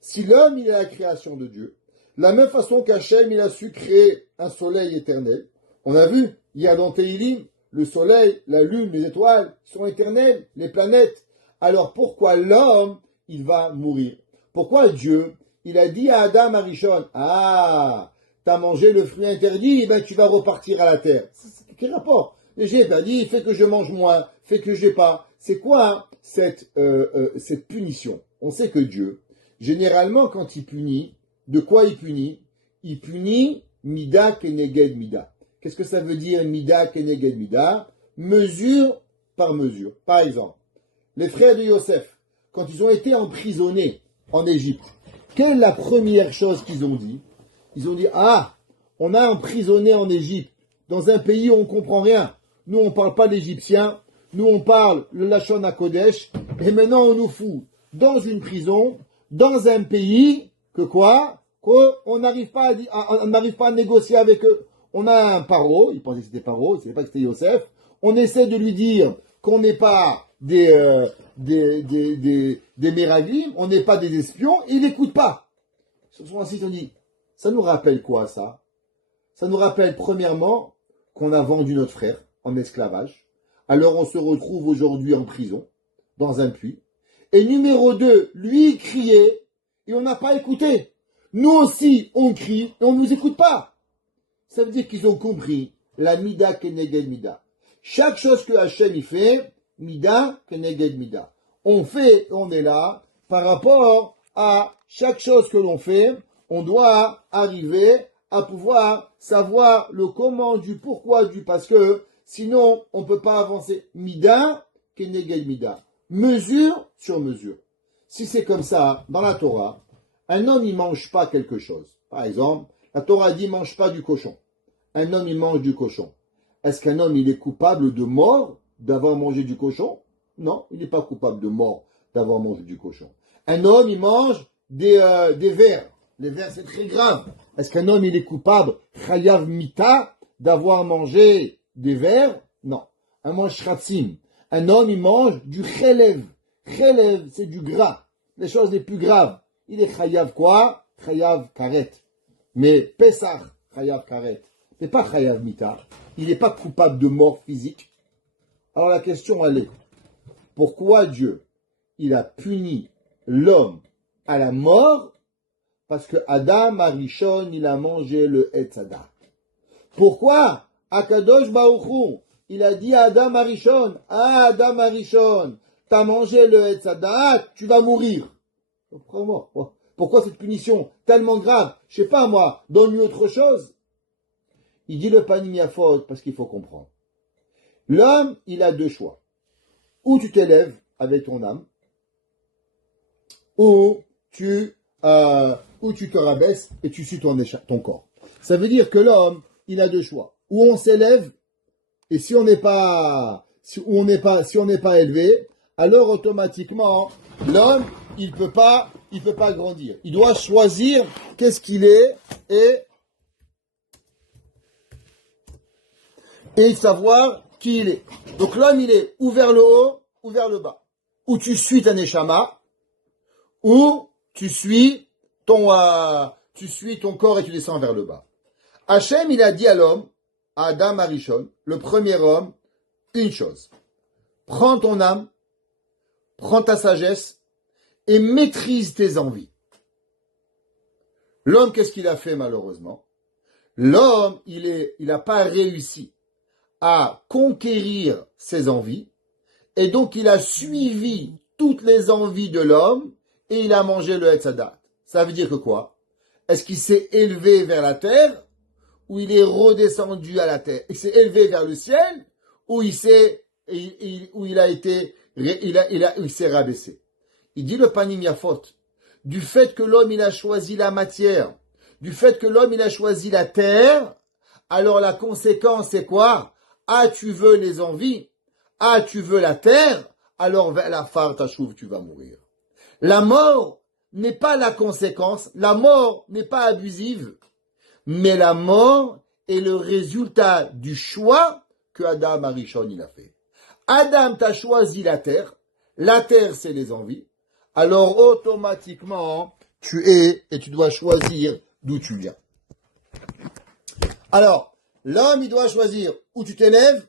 Si l'homme, il est la création de Dieu, la même façon qu'Hachem, il a su créer un soleil éternel. On a vu, hier dans Teilim, le soleil, la lune, les étoiles sont éternelles, les planètes. Alors pourquoi l'homme, il va mourir? Pourquoi Dieu, il a dit à Adam Arishon, ah, t'as mangé le fruit interdit, ben tu vas repartir à la terre. Quel rapport? J'ai pas dit, fais que je mange moins, fais que j'ai pas. C'est quoi cette punition? On sait que Dieu, généralement, quand il punit, de quoi il punit? Il punit mida keneged mida. Qu'est-ce que ça veut dire mida keneged mida? Mesure par mesure. Par exemple, les frères de Yosef, quand ils ont été emprisonnés en Égypte, quelle est la première chose qu'ils ont dit? Ils ont dit, ah, on a emprisonné en Égypte, dans un pays où on ne comprend rien. Nous, on ne parle pas l'égyptien, nous, on parle le Lachon HaKodesh, et maintenant, on nous fout dans une prison, dans un pays, que quoi? Qu'on n'arrive pas on n'arrive pas à négocier avec eux. On a un paro, il pensait que c'était paro, il ne savait pas que c'était Yosef, on essaie de lui dire qu'on n'est pas des méravim, on n'est pas des espions, et il n'écoute pas. Sur son site, on dit, ça nous rappelle quoi, ça? Ça nous rappelle, premièrement, qu'on a vendu notre frère en esclavage. Alors on se retrouve aujourd'hui en prison, dans un puits. Et numéro 2, lui il criait, et on n'a pas écouté. Nous aussi, on crie, et on ne nous écoute pas. Ça veut dire qu'ils ont compris la mida keneged mida. Chaque chose que Hachem il fait, mida keneged mida. On fait, on est là, par rapport à chaque chose que l'on fait, on doit arriver à pouvoir savoir le comment du pourquoi du parce que, sinon on ne peut pas avancer. Mida keneged mida. Mesure sur mesure. Si c'est comme ça, dans la Torah, un homme il mange pas quelque chose. Par exemple, la Torah dit mange pas du cochon. Un homme il mange du cochon. Est-ce qu'un homme il est coupable de mort d'avoir mangé du cochon? Non, il n'est pas coupable de mort d'avoir mangé du cochon. Un homme, il mange des vers. Les vers, c'est très grave. Est-ce qu'un homme, il est coupable, chayav mita, d'avoir mangé des vers? Non. Un mange shratzim. Un homme, il mange du chelev. Chelev, c'est du gras. Les choses les plus graves. Il est chayav quoi? Chayav karet. Mais Pesach, chayav karet. Mais pas chayav mita. Il n'est pas coupable de mort physique. Alors la question, elle est, pourquoi Dieu, il a puni l'homme à la mort? Parce que Adam Arishon, il a mangé le Etz Hadat. Pourquoi Akadosh Baruch Hu, il a dit à Adam Arishon, ah Adam Arishon, t'as mangé le Etz Hadat, tu vas mourir. Pourquoi cette punition tellement grave? Je sais pas moi, donne-lui autre chose. Il dit le panim yafot parce qu'il faut comprendre. L'homme, il a deux choix. Ou tu t'élèves avec ton âme, ou tu te rabaisses et tu suis ton corps. Ça veut dire que l'homme, il a deux choix. Ou on s'élève, et si on n'est pas élevé, alors automatiquement, l'homme, il peut pas grandir. Il doit choisir qu'est-ce qu'il est et savoir qui il est. Donc l'homme, il est ou vers le haut, ou vers le bas. Ou tu suis ta neshama, ou tu suis ton corps et tu descends vers le bas. Hachem, il a dit à l'homme, à Adam Arishon, le premier homme, une chose. Prends ton âme, prends ta sagesse et maîtrise tes envies. L'homme, qu'est-ce qu'il a fait malheureusement? L'homme, il n'a pas réussi à conquérir ses envies et donc il a suivi toutes les envies de l'homme et il a mangé le Etz Hadat. Ça veut dire que quoi? Est-ce qu'il s'est élevé vers la terre ou il est redescendu à la terre? Il s'est élevé vers le ciel ou il s'est rabaissé? Il dit le panim yafot, du fait que l'homme il a choisi la matière, du fait que l'homme il a choisi la terre, alors la conséquence c'est quoi? Ah, tu veux les envies, ah, tu veux la terre, alors vers la phare tachouv, tu vas mourir. La mort n'est pas la conséquence, la mort n'est pas abusive, mais la mort est le résultat du choix que Adam Arishon il a fait. Adam t'a choisi la terre c'est les envies, alors automatiquement tu es et tu dois choisir d'où tu viens. Alors, l'homme il doit choisir où tu t'élèves,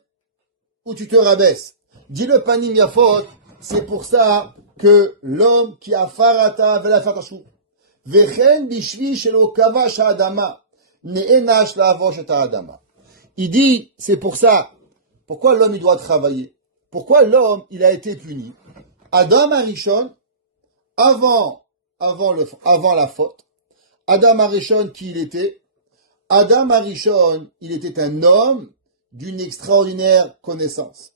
où tu te rabaisses. Dis le panim yafot, c'est pour ça que l'homme qui a farata velafat tashou, vechen bishvi shelo kavash adama, ne'enash la'avosh et adama. Il dit, c'est pour ça, pourquoi l'homme il doit travailler? Pourquoi l'homme il a été puni? Adam Arishon, avant la faute, Adam Arishon qui il était? Adam Arishon, il était un homme d'une extraordinaire connaissance.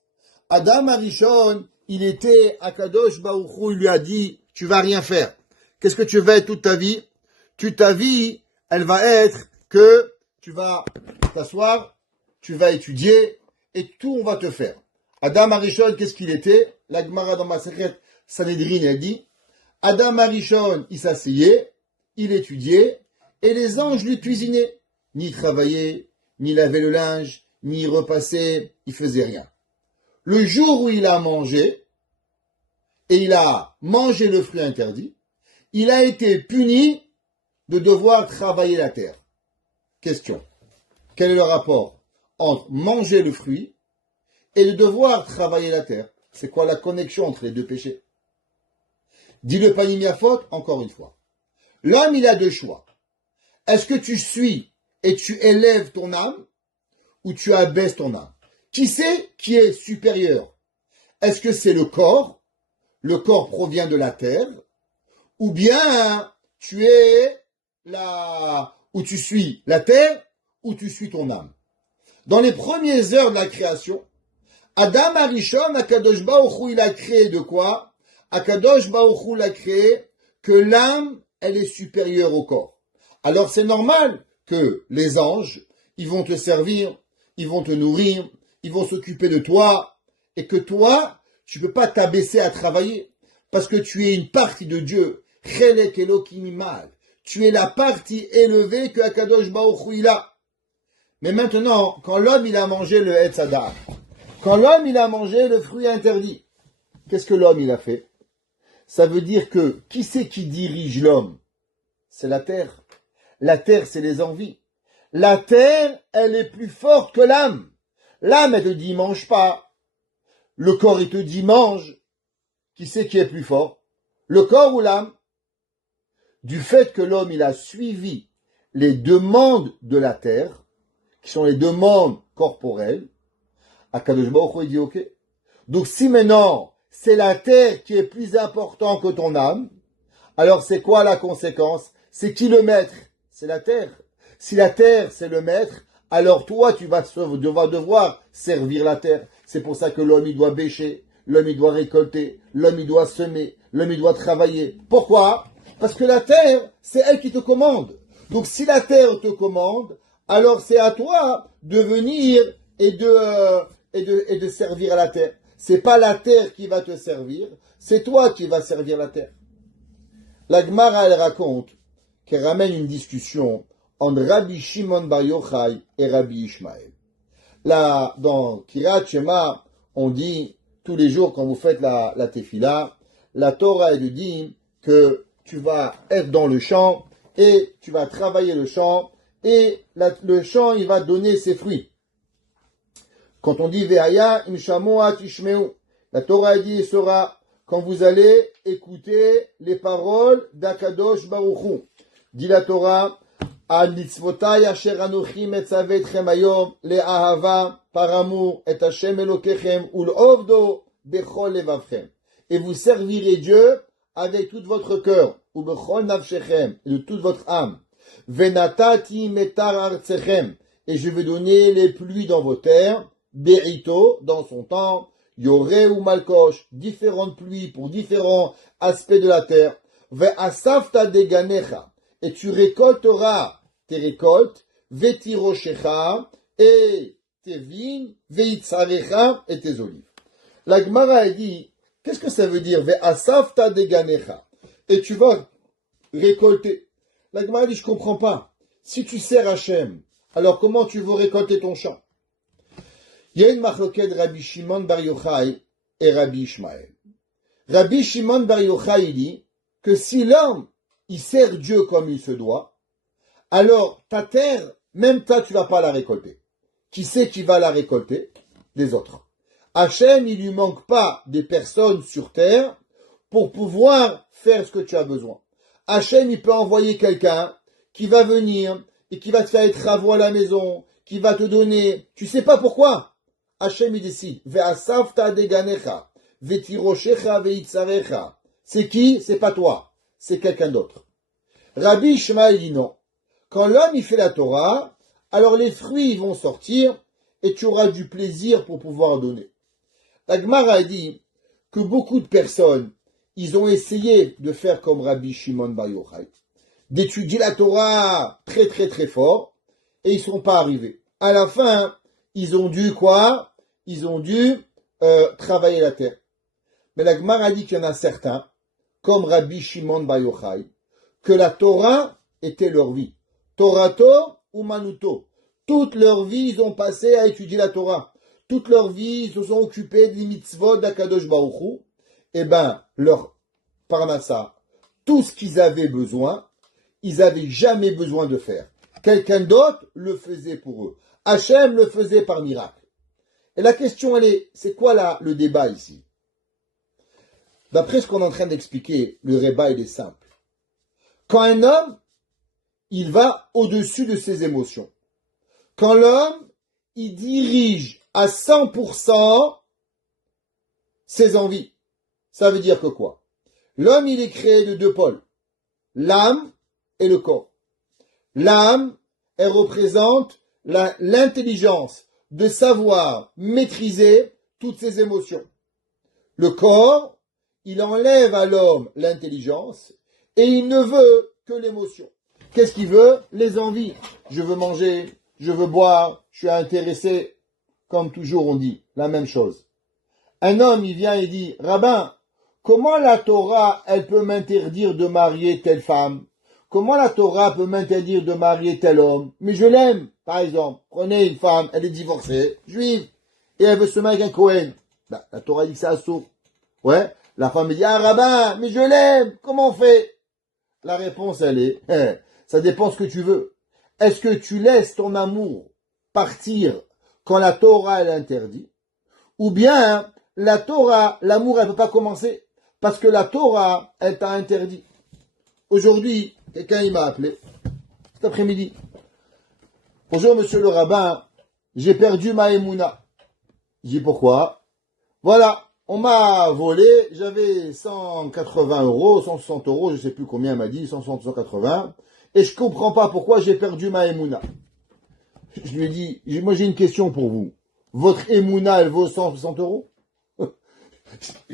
Adam Arishon, il était Akadosh Baruch Hu, il lui a dit, tu vas rien faire. Qu'est-ce que tu veux être toute ta vie? Ta vie, elle va être que tu vas t'asseoir, tu vas étudier, et tout on va te faire. Adam Arishon, qu'est-ce qu'il était? La Gemara dans Masechet Sanhedrin, elle dit, Adam Arishon, il s'asseyait, il étudiait, et les anges lui cuisinaient. Ni travailler, ni laver le linge, ni repasser, il faisait rien. Le jour où il a mangé, et il a mangé le fruit interdit, il a été puni de devoir travailler la terre. Question. Quel est le rapport entre manger le fruit et de devoir travailler la terre? C'est quoi la connexion entre les deux péchés? Dit le panim yafot, encore une fois. L'homme, il a deux choix. Est-ce que tu suis et tu élèves ton âme ou tu abaisses ton âme? Qui c'est qui est supérieur? Est-ce que c'est le corps? Le corps provient de la terre? Ou bien tu es ou tu suis la terre ou tu suis ton âme? Dans les premières heures de la création, Adam Arishon, Akadosh Baruch Hu, il a créé de quoi? Akadosh Baruch Hu l'a créé que l'âme, elle est supérieure au corps. Alors c'est normal que les anges, ils vont te servir, ils vont te nourrir, ils vont s'occuper de toi, et que toi, Tu peux pas t'abaisser à travailler parce que tu es une partie de Dieu. Chelek Elokim Imal. Tu es la partie élevée que Akadosh Baruch Hu il a. Mais maintenant, quand l'homme il a mangé le Etz Hadar, quand l'homme il a mangé le fruit interdit, qu'est-ce que l'homme il a fait? Ça veut dire que qui c'est qui dirige l'homme? C'est la terre. La terre, c'est les envies. La terre, elle est plus forte que l'âme. L'âme, elle te dit mange pas. Le corps, il te dit mange. Qui c'est qui est plus fort? Le corps ou l'âme? Du fait que l'homme, il a suivi les demandes de la terre, qui sont les demandes corporelles, Akadosh Baruch Hu dit ok. Donc si maintenant, c'est la terre qui est plus importante que ton âme, alors c'est quoi la conséquence? C'est qui le maître? C'est la terre. Si la terre, c'est le maître, alors toi, tu vas devoir servir la terre. C'est pour ça que l'homme, il doit bêcher, l'homme, il doit récolter, l'homme, il doit semer, l'homme, il doit travailler. Pourquoi? Parce que la terre, c'est elle qui te commande. Donc si la terre te commande, alors c'est à toi de venir et de servir à la terre. C'est pas la terre qui va te servir, c'est toi qui vas servir la terre. La Gemara, elle raconte qu'elle ramène une discussion entre Rabbi Shimon Bar Yochai et Rabbi Ishmael. Là, dans Kirat Shema, on dit, tous les jours quand vous faites la tefila, la Torah, elle dit que tu vas être dans le champ et tu vas travailler le champ et le champ, il va donner ses fruits. Quand on dit Ve'aya im shamoa tishmeu, la Torah, elle dit, sera quand vous allez écouter les paroles d'Akadosh Baruch Hu. Dit la Torah, Ad mitzvotai asher anochi metzavet chem hayom le'ahava par amour et Hashem Elokechem ul'ovdo bechol levavchem. Et vous servirez Dieu avec tout votre cœur, ou bechol nafshechem, et de toute votre âme. Venatati metar artsechem, et je vais donner les pluies dans vos terres, berito, dans son temps, yoré ou malkosh, différentes pluies pour différents aspects de la terre. Ve'asafta deganecha, et tu récolteras tes récoltes, vetiroshecha, et tes vignes, veitzarecha, et tes olives. La Gemara a dit, qu'est-ce que ça veut dire, ve'asafta deganecha, et tu vas récolter. La Gemara dit, je comprends pas. Si tu sers Hachem, alors comment tu veux récolter ton champ? Il y a une machloket de Rabbi Shimon Bar Yochai et Rabbi Ishmael. Rabbi Shimon Bar Yochai dit que si l'homme il sert Dieu comme il se doit, alors ta terre, même toi, tu vas pas la récolter. Qui c'est qui va la récolter? Les autres. Hachem, il lui manque pas des personnes sur terre pour pouvoir faire ce que tu as besoin. Hachem, il peut envoyer quelqu'un qui va venir et qui va te faire les travaux à la maison, qui va te donner, tu sais pas pourquoi. Hachem, il décide. Ve'asafta deganecha, ve'tiroshecha ve'itzarecha. C'est qui? C'est pas toi. C'est quelqu'un d'autre. Rabbi Ishmael dit non. Quand l'homme il fait la Torah, alors les fruits vont sortir et tu auras du plaisir pour pouvoir donner. La Gemara a dit que beaucoup de personnes, ils ont essayé de faire comme Rabbi Shimon Bar Yochai, d'étudier la Torah très très très fort et ils ne sont pas arrivés. À la fin, ils ont dû quoi? Ils ont dû travailler la terre. Mais la Gemara a dit qu'il y en a certains, comme Rabbi Shimon Bar Yochai, que la Torah était leur vie. Torato ou Manuto. Toute leur vie, ils ont passé à étudier la Torah. Toute leur vie, ils se sont occupés des mitzvot d'Akadosh Baruch Hu. Eh ben, leur parnassa, tout ce qu'ils avaient besoin, ils n'avaient jamais besoin de faire. Quelqu'un d'autre le faisait pour eux. Hachem le faisait par miracle. Et la question, elle est, c'est quoi le débat ici? D'après ce qu'on est en train d'expliquer, le débat, il est simple. Quand un homme, il va au-dessus de ses émotions. Quand l'homme, il dirige à 100% ses envies, ça veut dire que quoi? L'homme, il est créé de deux pôles, l'âme et le corps. L'âme, elle représente l'intelligence de savoir maîtriser toutes ses émotions. Le corps, il enlève à l'homme l'intelligence et il ne veut que l'émotion. Qu'est-ce qu'il veut? Les envies. Je veux manger, je veux boire, je suis intéressé. Comme toujours on dit, la même chose. Un homme, il vient et dit, Rabbin, comment la Torah, elle peut m'interdire de marier telle femme? Comment la Torah peut m'interdire de marier tel homme? Mais je l'aime, par exemple. Prenez une femme, elle est divorcée, juive, et elle veut se marier avec un Cohen. Ben, la Torah dit que c'est assourd. Ouais, la femme me dit, ah rabbin, mais je l'aime, comment on fait? La réponse, elle est, ça dépend ce que tu veux. Est-ce que tu laisses ton amour partir quand la Torah, elle interdit? Ou bien, la Torah, l'amour, elle ne peut pas commencer parce que la Torah, elle t'a interdit. Aujourd'hui, quelqu'un, il m'a appelé, cet après-midi. Bonjour, monsieur le rabbin, j'ai perdu ma émouna. J'ai dit, pourquoi? Voilà, on m'a volé, j'avais 180 euros, 160 euros, je sais plus combien elle m'a dit, 160, 180, et je comprends pas pourquoi j'ai perdu ma émouna. Je lui ai dit, moi j'ai une question pour vous. Votre émouna, elle vaut 160 euros?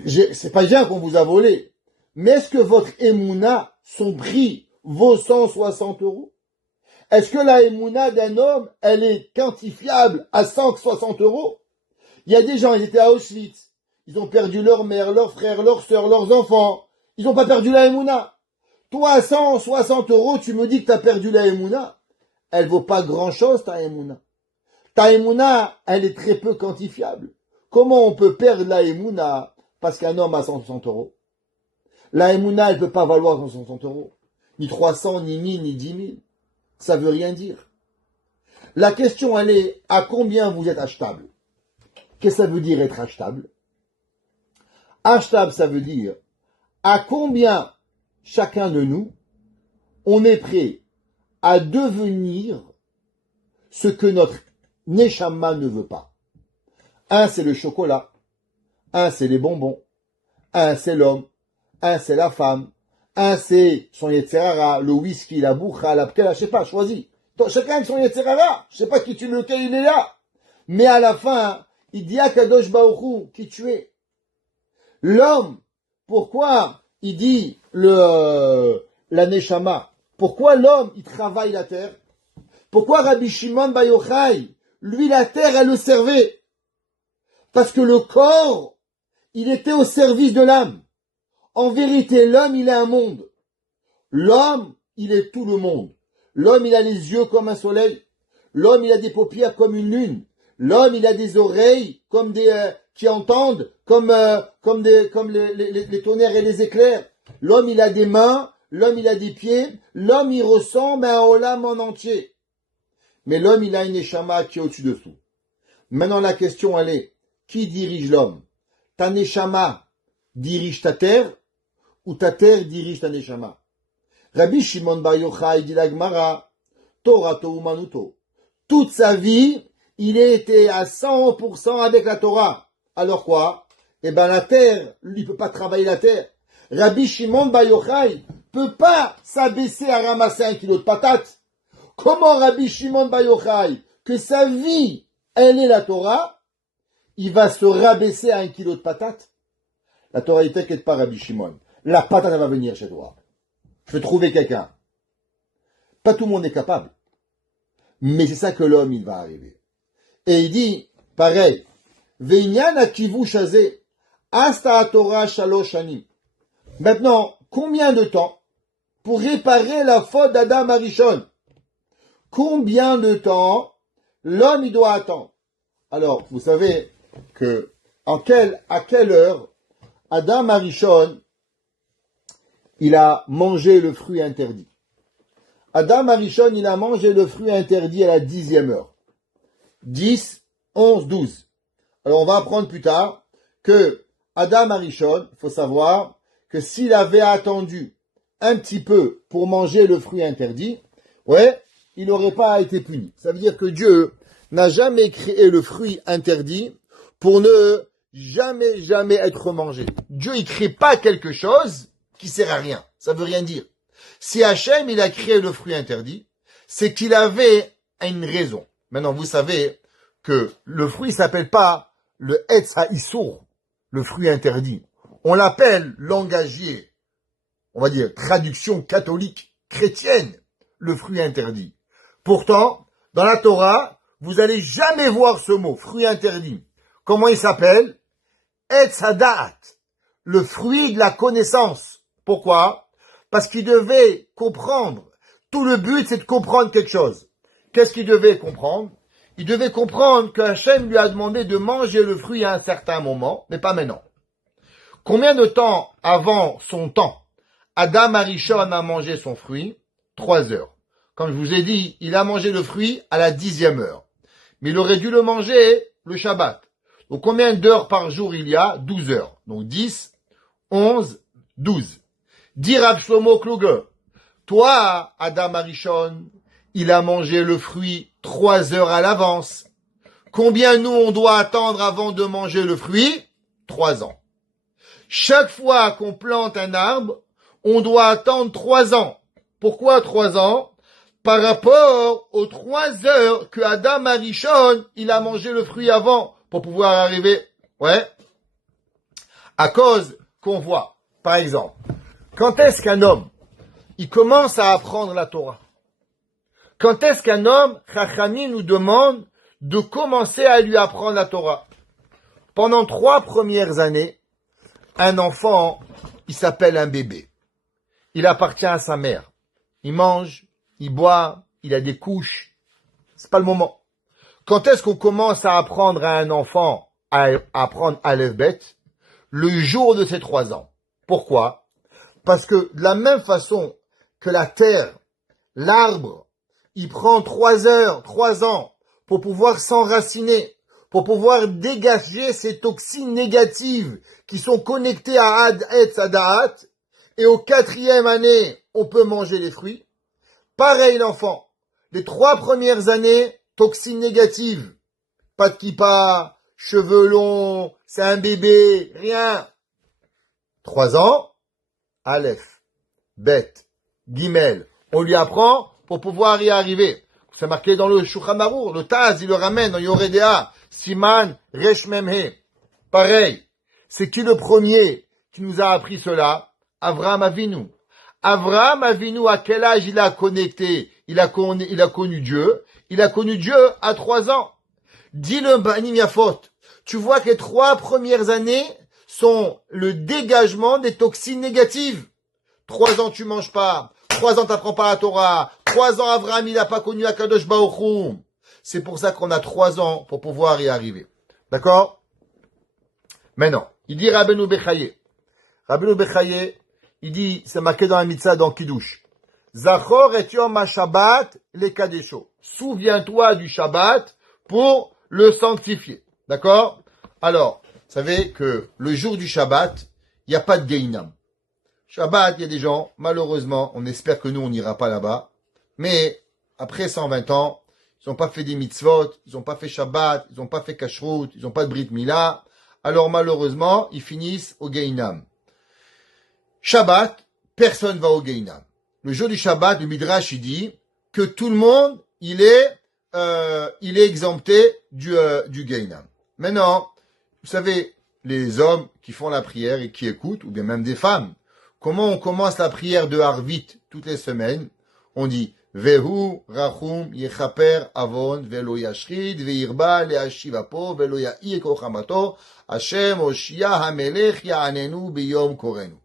C'est pas bien qu'on vous a volé. Mais est-ce que votre émouna, son prix, vaut 160 euros? Est-ce que la émouna d'un homme, elle est quantifiable à 160 euros? Il y a des gens, ils étaient à Auschwitz. Ils ont perdu leur mère, leurs frères, leurs sœurs, leurs enfants. Ils n'ont pas perdu la émouna. Toi, à 160 euros, tu me dis que tu as perdu la émouna. Elle vaut pas grand-chose, ta émouna. Ta émouna, elle est très peu quantifiable. Comment on peut perdre la émouna parce qu'un homme a 160 euros? La émouna, elle peut pas valoir 160 euros. Ni 300, ni 1000, ni 10 000. Ça veut rien dire. La question, elle est, à combien vous êtes achetable? Qu'est-ce que ça veut dire être achetable? Achetable, ça veut dire à combien chacun de nous, on est prêt à devenir ce que notre Neshama ne veut pas. Un, c'est le chocolat. Un, c'est les bonbons. Un, c'est l'homme. Un, c'est la femme. Un, c'est son Yetzerara, le whisky, la boucha, la pkela, je sais pas, choisis. Donc, chacun avec son Yetzerara. Je sais pas qui tu lequel il est là. Mais à la fin, il dit à Kadosh Baruch Hu, qui tu es. L'homme, pourquoi il dit la Neshama? Pourquoi l'homme, il travaille la terre? Pourquoi Rabbi Shimon Bar Yochai, lui, la terre, elle le servait? Parce que le corps, il était au service de l'âme. En vérité, l'homme, il est un monde. L'homme, il est tout le monde. L'homme, il a les yeux comme un soleil. L'homme, il a des paupières comme une lune. L'homme, il a des oreilles comme qui entendent, comme les tonnerres et les éclairs. L'homme, il a des mains. L'homme, il a des pieds. L'homme, il ressemble à un olam en entier. Mais l'homme, il a une neshama qui est au-dessus de tout. Maintenant, la question, elle est, qui dirige l'homme? Ta neshama dirige ta terre ou ta terre dirige ta neshama? Rabbi Shimon Bar Yochai dit la Gemara, Torato umanuto. Toute sa vie, il était à 100% avec la Torah. Alors quoi? Eh ben la terre, lui, il peut pas travailler la terre. Rabbi Shimon Bar Yochai peut pas s'abaisser à ramasser 1 kilo de patates. Comment Rabbi Shimon Bar Yochai, que sa vie, elle est la Torah, il va se rabaisser à 1 kilo de patates? La Torah, il t'inquiète pas, Rabbi Shimon. La patate, elle va venir chez toi. Je vais trouver quelqu'un. Pas tout le monde est capable. Mais c'est ça que l'homme, il va arriver. Et il dit, pareil, Veinyan akivu shazé, asta Torah shalosh shanim. Maintenant, combien de temps pour réparer la faute d'Adam Arishon? Combien de temps l'homme, il doit attendre? Alors, vous savez que, à quelle heure Adam Arishon, il a mangé le fruit interdit. Adam Arishon, il a mangé le fruit interdit à la 10e heure. 10, 11, 12. Alors on va apprendre plus tard que Adam Arishon, il faut savoir que s'il avait attendu un petit peu pour manger le fruit interdit, il n'aurait pas été puni. Ça veut dire que Dieu n'a jamais créé le fruit interdit pour ne jamais être mangé. Dieu, il crée pas quelque chose qui sert à rien. Ça veut rien dire. Si Hachem, il a créé le fruit interdit, c'est qu'il avait une raison. Maintenant, vous savez que le fruit s'appelle pas le Etz HaIssour, le fruit interdit. On l'appelle langagier, on va dire traduction catholique, chrétienne, le fruit interdit. Pourtant, dans la Torah, vous allez jamais voir ce mot, fruit interdit. Comment il s'appelle? Etz Hadaat, le fruit de la connaissance. Pourquoi? Parce qu'il devait comprendre. Tout le but, c'est de comprendre quelque chose. Qu'est-ce qu'il devait comprendre? Il devait comprendre que Hachem lui a demandé de manger le fruit à un certain moment, mais pas maintenant. Combien de temps avant son temps, Adam Arishon a mangé son fruit? 3 heures. Comme je vous ai dit, il a mangé le fruit à la 10e heure. Mais il aurait dû le manger le Shabbat. Donc combien d'heures par jour il y a? 12 heures. Donc 10, 11, 12. Dit Rav Shlomo Kluge, toi, Adam Arishon, il a mangé le fruit 3 heures à l'avance. Combien nous on doit attendre avant de manger le fruit? 3 ans. Chaque fois qu'on plante un arbre, on doit attendre 3 ans. Pourquoi 3 ans? Par rapport aux 3 heures que Adam Arishon, il a mangé le fruit avant pour pouvoir arriver. Ouais. À cause qu'on voit, par exemple, quand est-ce qu'un homme, il commence à apprendre la Torah? Quand est-ce qu'un homme, Chachamim nous demande de commencer à lui apprendre la Torah? Pendant 3 premières années, un enfant, il s'appelle un bébé. Il appartient à sa mère. Il mange, il boit, il a des couches. C'est pas le moment. Quand est-ce qu'on commence à apprendre à un enfant à apprendre Aleph Bet? Le jour de ses 3 ans. Pourquoi? Parce que de la même façon que la terre, l'arbre, il prend 3 heures, 3 ans pour pouvoir s'enraciner, pour pouvoir dégager ces toxines négatives qui sont connectées à Etz Hadaat, et au 4e année, on peut manger les fruits. Pareil l'enfant, les 3 premières années, toxines négatives, pas de kippa, cheveux longs, c'est un bébé, rien. 3 ans, Aleph, Bet, Gimel, on lui apprend pour pouvoir y arriver. C'est marqué dans le Shulchan Arour, le Taz, il le ramène dans Yoredea, Siman, Resh Memhe. Pareil, c'est qui le premier qui nous a appris cela? Avraham Avinu. Avraham Avinu, à quel âge il a connecté? Il a connu Dieu. Il a connu Dieu à 3 ans. Dis le Banim Yafot. Tu vois que les 3 premières années sont le dégagement des toxines négatives. 3 ans tu manges pas. 3 ans t'apprends pas la Torah. 3 ans Avraham il n'a pas connu Akadosh Baruch Hu. C'est pour ça qu'on a 3 ans pour pouvoir y arriver. D'accord? Maintenant, il dit Rabbeinu Bechaye. Rabbeinu Bechaye, il dit, c'est marqué dans la mitzvah dans Kiddush. Zachor et Yom HaShabbat le Kadesho. Souviens-toi du Shabbat pour le sanctifier. D'accord? Alors, vous savez que le jour du Shabbat, il n'y a pas de Geinam. Shabbat, il y a des gens, malheureusement, on espère que nous, on n'ira pas là-bas, mais après 120 ans, ils n'ont pas fait des mitzvot, ils n'ont pas fait Shabbat, ils n'ont pas fait Kashrut, ils n'ont pas de Brit Mila, alors malheureusement, ils finissent au Geinam. Shabbat, personne va au Geinam. Le jour du Shabbat, le Midrash, il dit que tout le monde, il est exempté du Geinam. Maintenant, vous savez, les hommes qui font la prière et qui écoutent, ou bien même des femmes, comment on commence la prière de Harvit toutes les semaines? On dit Vehu rachum yechaper avon velo yashrid veirba leashiv apo velo ya'i kochamato Hashem Oshia hamelech ya'anenu biyom korenu.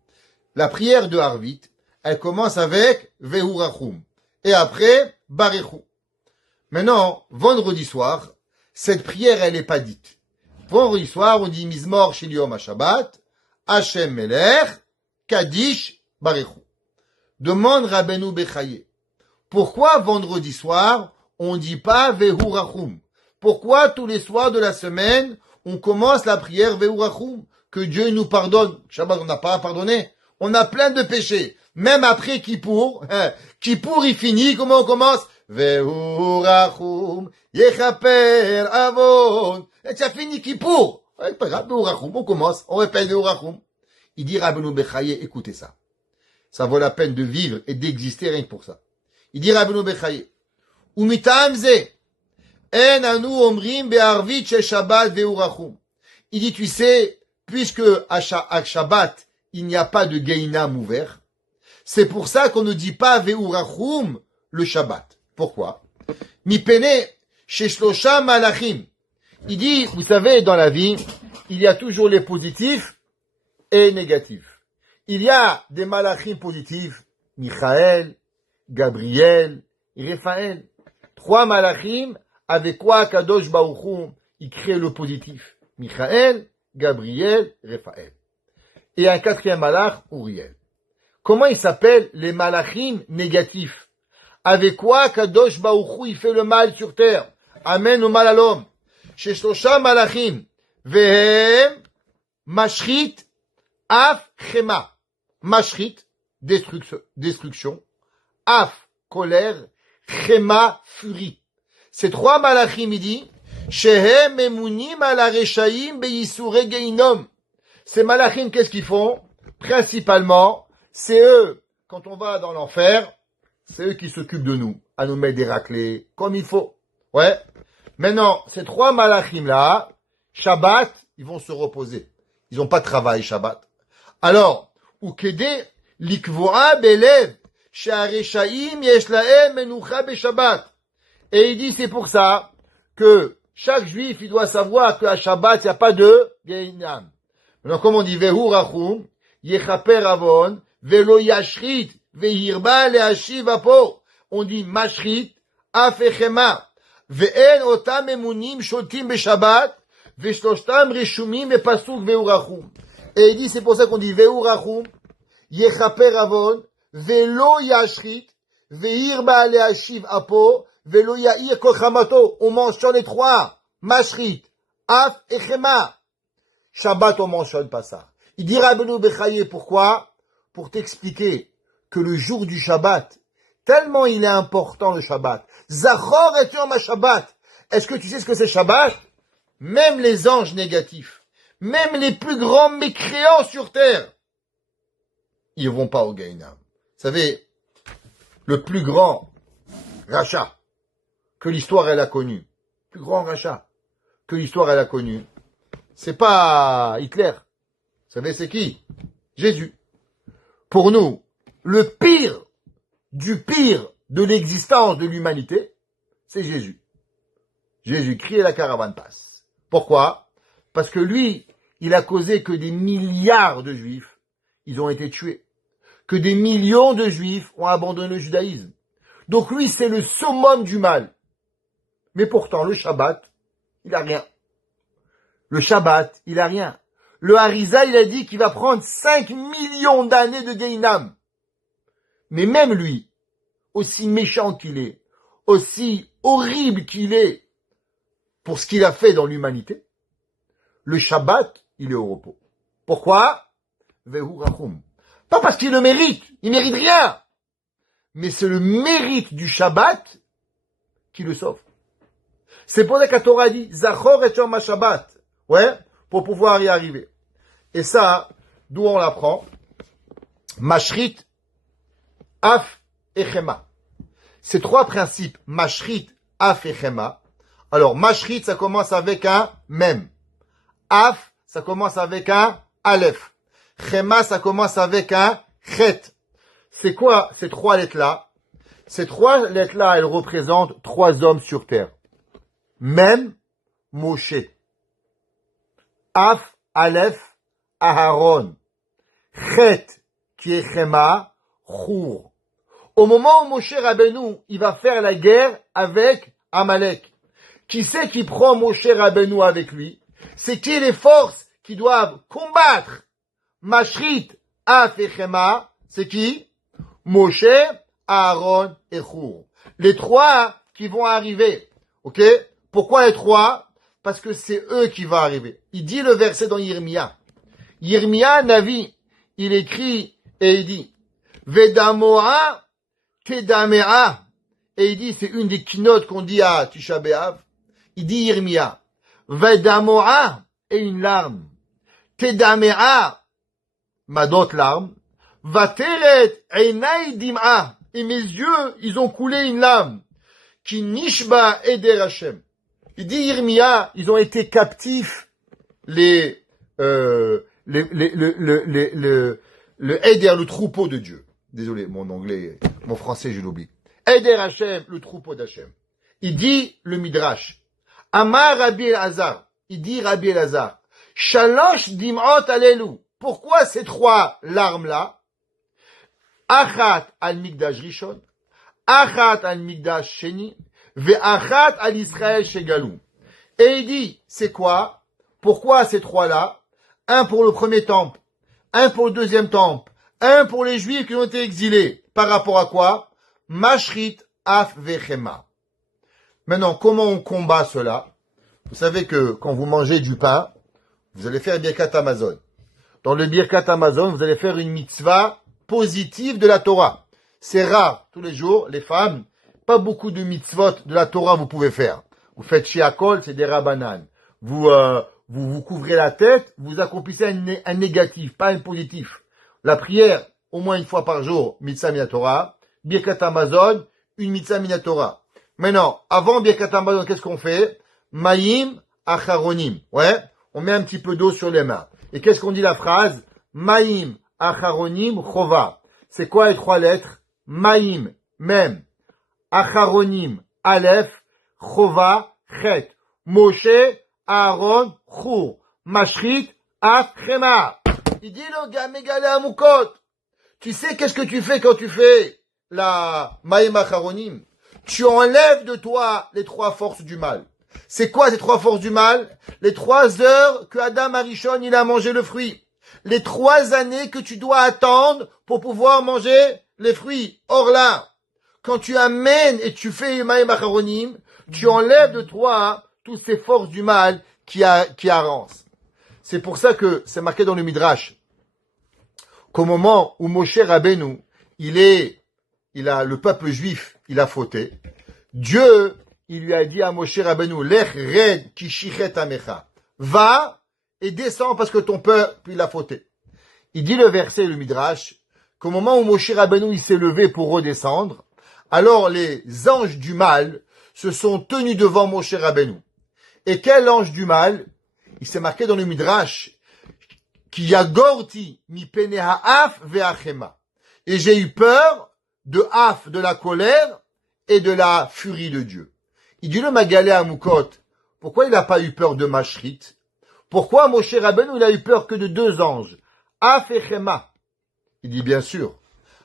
La prière de Harvit, elle commence avec Vehu rachum et après Barechu. Maintenant, vendredi soir, cette prière elle n'est pas dite. Vendredi soir, on dit Mizmor shel Yom HaShabbat, Hashem Melech, Kaddish, Barechu. Demande Rabbeinu Bechaye. Pourquoi vendredi soir, on ne dit pas Vehu Rachum? Pourquoi tous les soirs de la semaine, on commence la prière Vehu Rachum? Que Dieu nous pardonne. Shabbat, on n'a pas à pardonner. On a plein de péchés. Même après Kippour, Kippour il finit, comment on commence? Vehu Rachum, Yechaper Avon. Et ça finit Kippour. C'est pas grave, Vehu Rachum, on commence, on répète Vehu Rachum. Il dit Rabbeinu Bechaye, écoutez ça. Ça vaut la peine de vivre et d'exister rien que pour ça. Il dit Rabbeinu Bechaye, Umitam ze, en anu omrim be'arvit shel Shabbat ve'hu rachum. Il dit, tu sais, puisque à Shabbat, il n'y a pas de Geinam ouvert, c'est pour ça qu'on ne dit pas ve'hu rachum le Shabbat. Pourquoi? Mi pene sheshlosha malachim. Il dit, vous savez, dans la vie, il y a toujours les positifs et négatifs. Il y a des malachim positifs, Michael, Gabriel, et Raphaël. 3 malachim avec quoi Kadosh Baruch Hu, il crée le positif. Michael, Gabriel, Raphaël. Et un 4e malach, Uriel. Comment ils s'appellent les malachim négatifs? Avec quoi Kadosh Baruch Hu, il fait le mal sur terre? Amen au mal à l'homme. Chez Shlosha malachim, vehem, mashrit, af, chema. Mashrit, destruction. Af, colère. Chema, furie. Ces 3 malachim, il dit, shehem emunim ala reshaim beyisure geinom. Ces malachim, qu'est-ce qu'ils font? Principalement, c'est eux, quand on va dans l'enfer, c'est eux qui s'occupent de nous, à nous mettre des raclés, comme il faut. Ouais. Maintenant, ces 3 malachim-là, Shabbat, ils vont se reposer. Ils n'ont pas de travail, Shabbat. Alors, ukede likvoa belev, she'areshaim yesh lahem menucha beShabbat. Et il dit, c'est pour ça que chaque juif, il doit savoir qu'à Shabbat, il n'y a pas de Gehinam. Maintenant, comme on dit, Vehu rachum, yechaper avon, velo yashrit, vehirba leashiv apo. On dit mashrit, afechema. Ve'en otam emunim shotim beShabbat, ve'shloshtam reshumim bepasuk Vehu rachum. Et il dit, c'est pour ça qu'on dit Vehu rachum, yechaper avon, velo yashrit, vehirba leashiv apo, velo yair kol chamato. On mentionne les 3. Mashrit, af et chema. Shabbat, on mentionne pas ça. Il dit Rabbeinu Bechaye, pourquoi? Pour t'expliquer que le jour du Shabbat, tellement il est important le Shabbat. Zachor et Yom Shabbat. Est-ce que tu sais ce que c'est Shabbat? Même les anges négatifs, même les plus grands mécréants sur terre, ils vont pas au Gehinam. Vous savez, le plus grand rachat que l'histoire elle a connu, plus grand rachat que l'histoire elle a connu, c'est pas Hitler. Vous savez c'est qui? Jésus. Pour nous, le pire du pire de l'existence de l'humanité, c'est Jésus. Jésus-Christ et la caravane passe. Pourquoi? Parce que lui, il a causé que des milliards de juifs, ils ont été tués. Que des millions de juifs ont abandonné le judaïsme. Donc lui, c'est le summum du mal. Mais pourtant, le Shabbat, il a rien. Le Shabbat, il a rien. Le Harizal, il a dit qu'il va prendre 5 millions d'années de Gehinam. Mais même lui, aussi méchant qu'il est, aussi horrible qu'il est pour ce qu'il a fait dans l'humanité, le Shabbat, il est au repos. Pourquoi? Vehu rachum. Pas parce qu'il le mérite, il mérite rien. Mais c'est le mérite du Shabbat qui le sauve. C'est pour ça que la Torah dit, Zachor et Yom Shabbat. Ouais, pour pouvoir y arriver. Et ça, d'où on l'apprend? Mashrit, Af et Chema. Ces 3 principes, Mashrit, Af et Chema. Alors, Mashrit, ça commence avec un Mem. Af, ça commence avec un Aleph. Chema, ça commence avec un Chet. C'est quoi ces 3 lettres-là? Ces 3 lettres-là, elles représentent 3 hommes sur terre. Mem, Moshe. Af, Aleph, Aharon. Chet, qui est Chema, Chour. Au moment où Moshe Rabbeinu, il va faire la guerre avec Amalek. Qui c'est qui prend Moshe Rabbeinu avec lui? C'est qui les forces qui doivent combattre Mashrit, Af et Chema? C'est qui? Moshe, Aaron et Chour. Les 3 qui vont arriver. Ok? Pourquoi les 3? Parce que c'est eux qui vont arriver. Il dit le verset dans Yirmia. Yirmia Navi, il écrit et il dit Vedamoa Tedamea. Et il dit, c'est une des keynotes qu'on dit à Tisha B'Av. Il dit Yirmia, Vedamoa et une larme. Tedamea, ma d'autres larme. Vateret Einai Dim'a. Et mes yeux, ils ont coulé une larme. Ki Nishba Eder Hashem. Il dit Yirmia, ils ont été captifs le Eder, le troupeau de Dieu. Désolé, mon français, je l'oublie. Eder Hashem, le troupeau d'Hashem. Il dit le Midrash. Amar Rabbi Elazar. Il dit Rabbi Elazar. Shalosh dim'ot alelu. Pourquoi ces trois larmes-là? Achat al mikdash rishon, achat al mikdash sheni, ve'achat al Israël shegalou. Et il dit, c'est quoi? Pourquoi ces trois-là? Un pour le premier temple, un pour le deuxième temple, un pour les Juifs qui ont été exilés. Par rapport à quoi? Mashrit af vechema. Maintenant, comment on combat cela? Vous savez que quand vous mangez du pain, vous allez faire Birkat Hamazon. Dans le Birkat Hamazon, vous allez faire une mitzvah positive de la Torah. C'est rare, tous les jours, les femmes, pas beaucoup de mitzvot de la Torah vous pouvez faire. Vous faites shiakol, c'est des rabanan. Vous couvrez la tête, vous accomplissez un négatif, pas un positif. La prière, au moins une fois par jour, mitzvah minatora. Birkat Hamazon, une mitzvah minatora. Maintenant, avant Birkat Hamazon, qu'est-ce qu'on fait? Maïm acharonim. Ouais, on met un petit peu d'eau sur les mains. Et qu'est-ce qu'on dit la phrase? Maïm acharonim chova. C'est quoi les trois lettres? Maïm, mem. Acharonim, aleph. Chova, chet. Moshe, Aaron, chur. Mashrit, af, chema. Il dit le gars, mégalé à Moukot. Tu sais qu'est-ce que tu fais quand tu fais la Maïm acharonim? Tu enlèves de toi les trois forces du mal. C'est quoi ces trois forces du mal? Les 3 heures que Adam Arishon, il a mangé le fruit. Les 3 années que tu dois attendre pour pouvoir manger les fruits. Or là, quand tu amènes et tu fais Maïm acharonim, tu enlèves de toi toutes ces forces du mal qui avancent. C'est pour ça que c'est marqué dans le Midrash qu'au moment où Moshe Rabbeinu, le peuple juif, il a fauté, Dieu, il lui a dit à Moshe Rabbeinu, Lech red ki shichet amecha. Va et descends parce que ton peuple, il a fauté. Il dit le verset, le Midrash, qu'au moment où Moshe Rabbeinu, il s'est levé pour redescendre, alors les anges du mal se sont tenus devant Moshe Rabbeinu. Et quel ange du mal? Il s'est marqué dans le Midrash, qui yagorti mi pene ha'af ve'achema. Et j'ai eu peur de haf, de la colère, et de la furie de Dieu. Il dit le Magalé à Moukot, pourquoi il n'a pas eu peur de Mashrit? Pourquoi Moshe Rabbeinu, il a eu peur que de 2 anges? Af et Chema. Il dit bien sûr,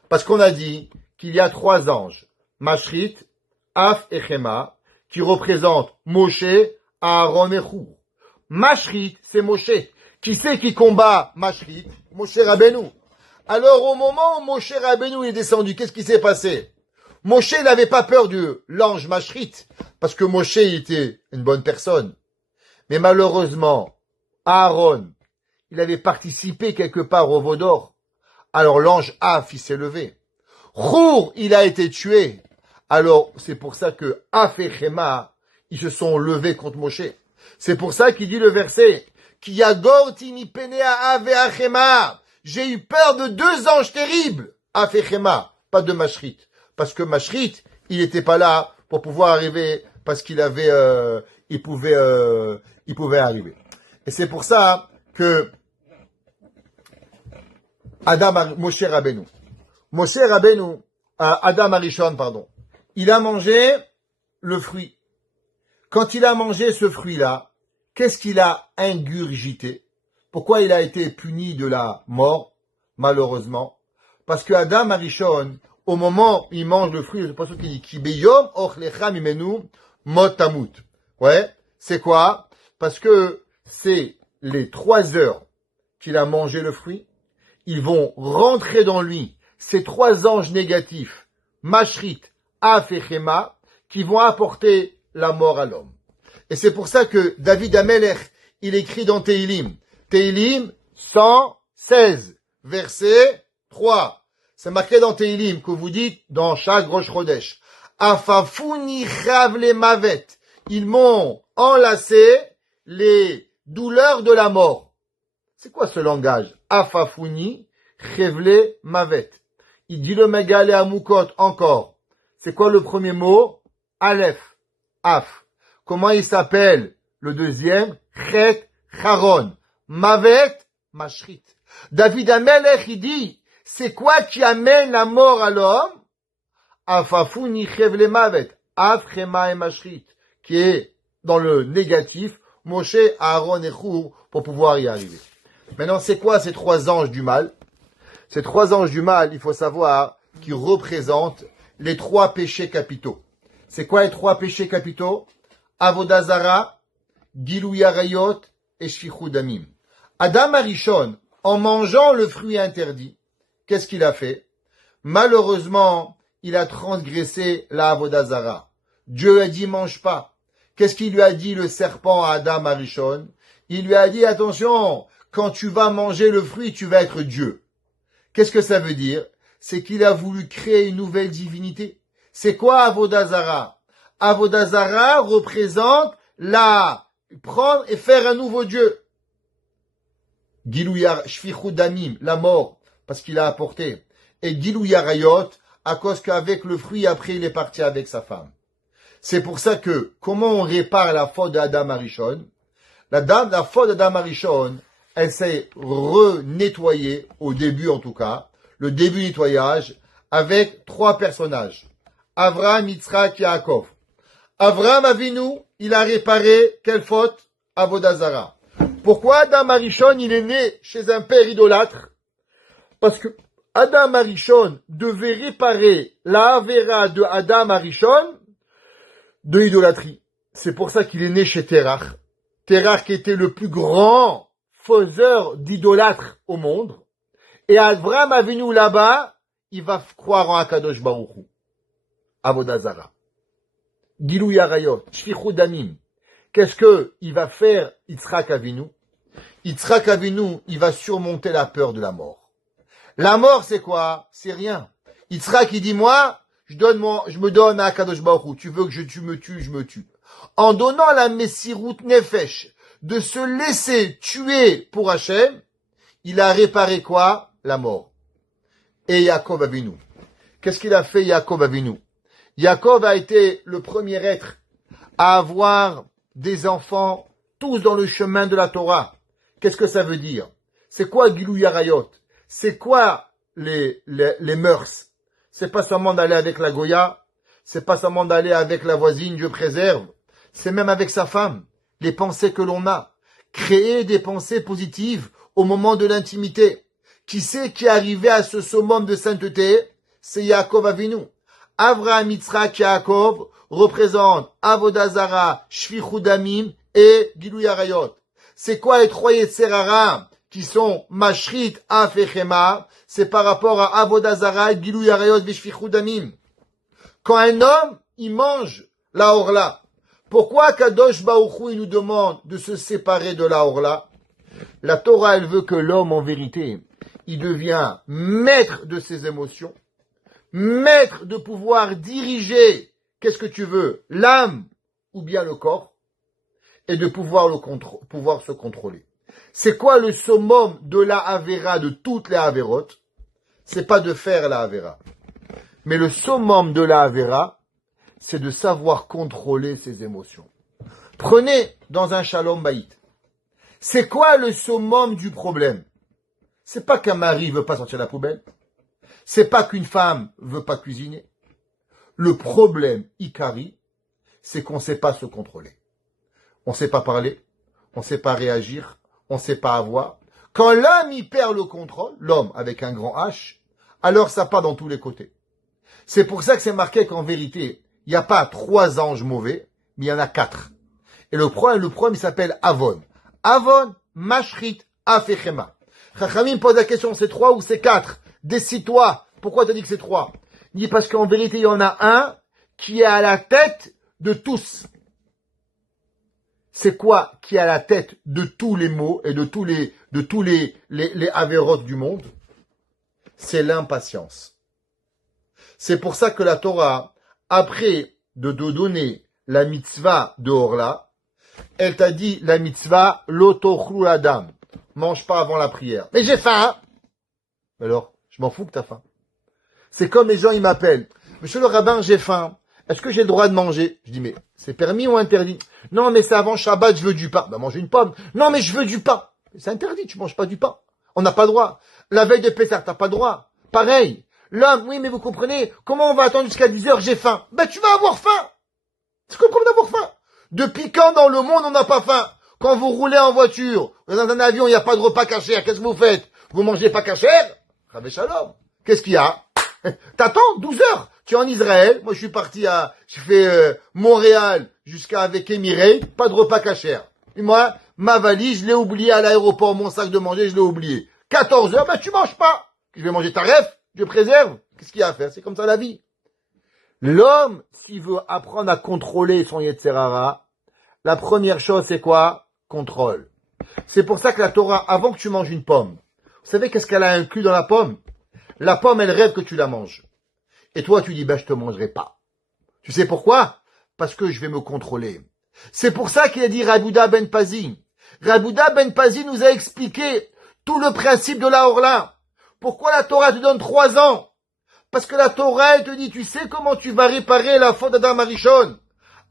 parce qu'on a dit qu'il y a 3 anges, Mashrit, Af et Chema, qui représentent Moshe, Aaron et Hur. Mashrit, c'est Moshe. Qui c'est qui combat Mashrit? Moshe Rabbeinu. Alors au moment où Moshe Rabbeinu est descendu, qu'est-ce qui s'est passé? Moshe n'avait pas peur de l'ange Mashrit, parce que Moshe était une bonne personne. Mais malheureusement, Aaron, il avait participé quelque part au veau d'or. Alors l'ange Af, il s'est levé. Hur, il a été tué. Alors c'est pour ça que Af et Chema, ils se sont levés contre Moshe. C'est pour ça qu'il dit le verset, Ki yagorti mi pene ha'af ve'achema. J'ai eu peur de 2 anges terribles. Af et Chema, pas de Mashrit. Parce que Mashrit, il n'était pas là pour pouvoir arriver, parce qu'il avait, il pouvait arriver. Et c'est pour ça que Moshe Rabbeinu, Adam Arishon, pardon, il a mangé le fruit. Quand il a mangé ce fruit-là, qu'est-ce qu'il a ingurgité? Pourquoi il a été puni de la mort, malheureusement? Parce que Adam Arishon, au moment où il mange le fruit, c'est pas ce qu'il dit, Ki beyom ochlecha mimenu mot tamut. Ouais, c'est quoi? Parce que c'est les 3 heures qu'il a mangé le fruit, ils vont rentrer dans lui, ces 3 anges négatifs, Mashrit, Af et Chema, qui vont apporter la mort à l'homme. Et c'est pour ça que David Amelech, il écrit dans Tehilim 116, verset 3. C'est marqué dans Tehilim que vous dites dans chaque Rosh Chodesh. Afafuni chavle mavet. Ils m'ont enlacé les douleurs de la mort. C'est quoi ce langage? Afafuni chavle mavet. Il dit le Megalé à Moukot encore. C'est quoi le premier mot? Aleph. Af. Comment il s'appelle? Le deuxième? Chet Charon. Mavet. Mashrit. David Amelech, il dit, c'est quoi qui amène la mort à l'homme? Afafuni chevle mavet, af chema et mashrit, qui est dans le négatif, Moshe, Aaron et Hur pour pouvoir y arriver. Maintenant, c'est quoi ces trois anges du mal? Ces trois anges du mal, il faut savoir qu'ils représentent les trois péchés capitaux. C'est quoi les trois péchés capitaux? Avodah Zara, Gilui Arayot et Shfichut Damim. Adam Arishon, en mangeant le fruit interdit, qu'est-ce qu'il a fait? Malheureusement, il a transgressé la Avodah Zara. Dieu a dit mange pas. Qu'est-ce qu'il lui a dit le serpent à Adam Arishon? Il lui a dit attention, quand tu vas manger le fruit, tu vas être Dieu. Qu'est-ce que ça veut dire? C'est qu'il a voulu créer une nouvelle divinité. C'est quoi Avodah Zara? Avodah Zara représente prendre et faire un nouveau Dieu. Gilou Shfichut Damim, la mort, parce qu'il a apporté. Et Gilou Arayot, à cause qu'avec le fruit, après, il est parti avec sa femme. C'est pour ça que, comment on répare la faute d'Adam Arishon? La faute d'Adam Arishon, elle s'est renettoyée, au début en tout cas, le début du nettoyage, avec trois personnages. Avraham, Yitzhak, Yaakov. Avraham Avinu, il a réparé quelle faute? Avodah Zara. Pourquoi Adam Arishon, il est né chez un père idolâtre? Parce que Adam Arishon devait réparer la Avera de Adam Arishon de l'idolâtrie. C'est pour ça qu'il est né chez Terach. Terach qui était le plus grand faiseur d'idolâtres au monde. Et Avraham Avinu là-bas, il va croire en Akadosh Baruch Hu. Avodah Zara. Gilui Arayot, Shfichut Damim. Qu'est-ce que il va faire Yitzhak Avinu? Yitzhak Avinu, il va surmonter la peur de la mort. La mort, c'est quoi? C'est rien. Yitzhak, il dit, moi, je me donne à Akadosh Baruch Hu. Tu veux que tu me tues, je me tue. En donnant la Messirut Nefesh, de se laisser tuer pour Hachem, il a réparé quoi? La mort. Et Yaakov Avinu. Qu'est-ce qu'il a fait Yaakov Avinu? Yaakov a été le premier être à avoir des enfants, tous dans le chemin de la Torah. Qu'est-ce que ça veut dire? C'est quoi Gilui Arayot? C'est quoi les mœurs? C'est pas seulement d'aller avec la Goya, c'est pas seulement d'aller avec la voisine, Dieu préserve. C'est même avec sa femme, les pensées que l'on a. Créer des pensées positives au moment de l'intimité. Qui c'est qui est arrivé à ce summum de sainteté? C'est Yaakov Avinu. Avraham, Yitzhak, Yaakov représentent Avodah Zara, Shfichut Damim et Gilui Arayot. C'est quoi les trois Yetzerara qui sont Mashrit, Af et Chema? C'est par rapport à Avodah Zara, Gilui Arayot et Shfichut Damim. Quand un homme, il mange la Orla, pourquoi Kadosh Baruch Hu, il nous demande de se séparer de la Orla? La Torah, elle veut que l'homme, en vérité, il devient maître de ses émotions, maître de pouvoir diriger, qu'est-ce que tu veux, l'âme ou bien le corps, et de pouvoir se contrôler. C'est quoi le summum de la Avera, de toutes les Averotes? C'est pas de faire la Avera. Mais le summum de la Avera, c'est de savoir contrôler ses émotions. Prenez dans un Shalom Bayit. C'est quoi le summum du problème? C'est pas qu'un mari veut pas sortir la poubelle. C'est pas qu'une femme veut pas cuisiner. Le problème Ikari, c'est qu'on sait pas se contrôler. On sait pas parler, on sait pas réagir, on sait pas avoir. Quand l'homme y perd le contrôle, l'homme avec un grand H, alors ça part dans tous les côtés. C'est pour ça que c'est marqué qu'en vérité, il n'y a pas 3 anges mauvais, mais il y en a 4. Et le problème, il s'appelle Avon. Avon, Mashrit, Afechema. Chachamim pose la question, c'est 3 ou c'est 4? Décide-toi. Pourquoi t'as dit que c'est 3? Il dit parce qu'en vérité, il y en a un qui est à la tête de tous. C'est quoi qui est à la tête de tous les mots et de tous les avérotes du monde? C'est l'impatience. C'est pour ça que la Torah, après de te donner la mitzvah de Orla, elle t'a dit la mitzvah l'otochlu adam. Mange pas avant la prière. Mais j'ai faim! Alors, je m'en fous que t'as faim. C'est comme les gens, ils m'appellent. Monsieur le rabbin, j'ai faim. Est-ce que j'ai le droit de manger? Je dis, mais c'est permis ou interdit? Non, mais c'est avant Shabbat, je veux du pain. Ben, manger une pomme. Non, mais je veux du pain. C'est interdit, tu manges pas du pain. On n'a pas le droit. La veille de Pessah, t'as pas le droit. Pareil. L'homme, oui, mais vous comprenez, comment on va attendre jusqu'à 10 heures, j'ai faim? Ben, tu vas avoir faim. C'est comme d'avoir faim. Depuis quand dans le monde on n'a pas faim? Quand vous roulez en voiture, vous êtes dans un avion, il n'y a pas de repas caché, qu'est-ce que vous faites? Vous mangez pas caché? Rabbi Shalom. Qu'est-ce qu'il y a? T'attends 12 heures. Tu es en Israël. Moi, je suis parti j'ai fait Montréal jusqu'à avec Emirates. Pas de repas caché. Et moi, ma valise, je l'ai oubliée à l'aéroport. Mon sac de manger, je l'ai oublié. 14 heures, tu manges pas. Je vais manger ta ref. Je préserve. Qu'est-ce qu'il y a à faire? C'est comme ça la vie. L'homme, s'il veut apprendre à contrôler son Yetzer Hara, la première chose, c'est quoi? Contrôle. C'est pour ça que la Torah, avant que tu manges une pomme, vous savez qu'est-ce qu'elle a inclus dans la pomme? La pomme, elle rêve que tu la manges. Et toi, tu dis, je te mangerai pas. Tu sais pourquoi? Parce que je vais me contrôler. C'est pour ça qu'il a dit Rabouda ben Pazi. Rabouda ben Pazi nous a expliqué tout le principe de la Orla. Pourquoi la Torah te donne 3 ans? Parce que la Torah, elle te dit, tu sais comment tu vas réparer la faute d'Adam Arishon?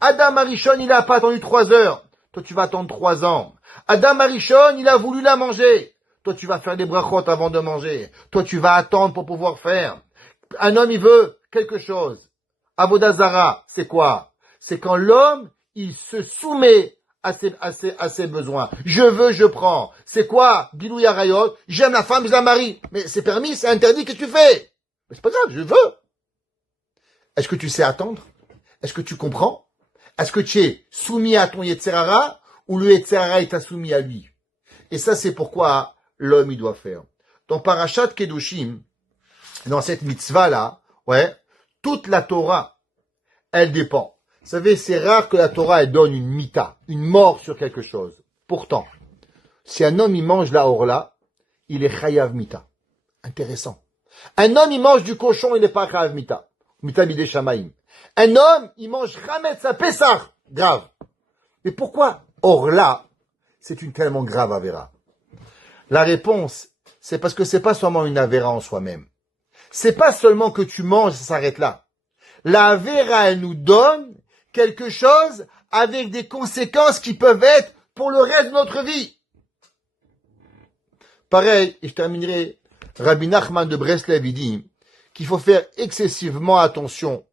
Adam Arishon, il a pas attendu 3 heures. Toi, tu vas attendre 3 ans. Adam Arishon, il a voulu la manger. Toi, tu vas faire des brachot avant de manger. Toi, tu vas attendre pour pouvoir faire. Un homme, il veut quelque chose. Avodah Zara, c'est quoi? C'est quand l'homme, il se soumet à ses besoins. Je veux, je prends. C'est quoi? Bilou Yarayot, j'aime la femme, je la marie. Mais c'est permis, c'est interdit, qu'est-ce que tu fais? Mais c'est pas grave, je veux. Est-ce que tu sais attendre? Est-ce que tu comprends? Est-ce que tu es soumis à ton Yetzer Hara ou le Yetzer Hara est soumis à lui? Et ça, c'est pourquoi l'homme, il doit faire. Dans Parashat Kedoshim, dans cette mitzvah-là, toute la Torah, elle dépend. Vous savez, c'est rare que la Torah, elle donne une mita, une mort sur quelque chose. Pourtant, si un homme, il mange la orla, il est chayav mita. Intéressant. Un homme, il mange du cochon, il n'est pas chayav mita. Mita bidei shamaim. Un homme, il mange chametz à Pessah. Grave. Mais pourquoi orla, c'est une tellement grave avéra? La réponse, c'est parce que c'est pas seulement une avéra en soi-même. C'est pas seulement que tu manges, ça s'arrête là. La avéra, elle nous donne quelque chose avec des conséquences qui peuvent être pour le reste de notre vie. Pareil, et je terminerai, Rabbi Nachman de Breslev, il dit qu'il faut faire excessivement attention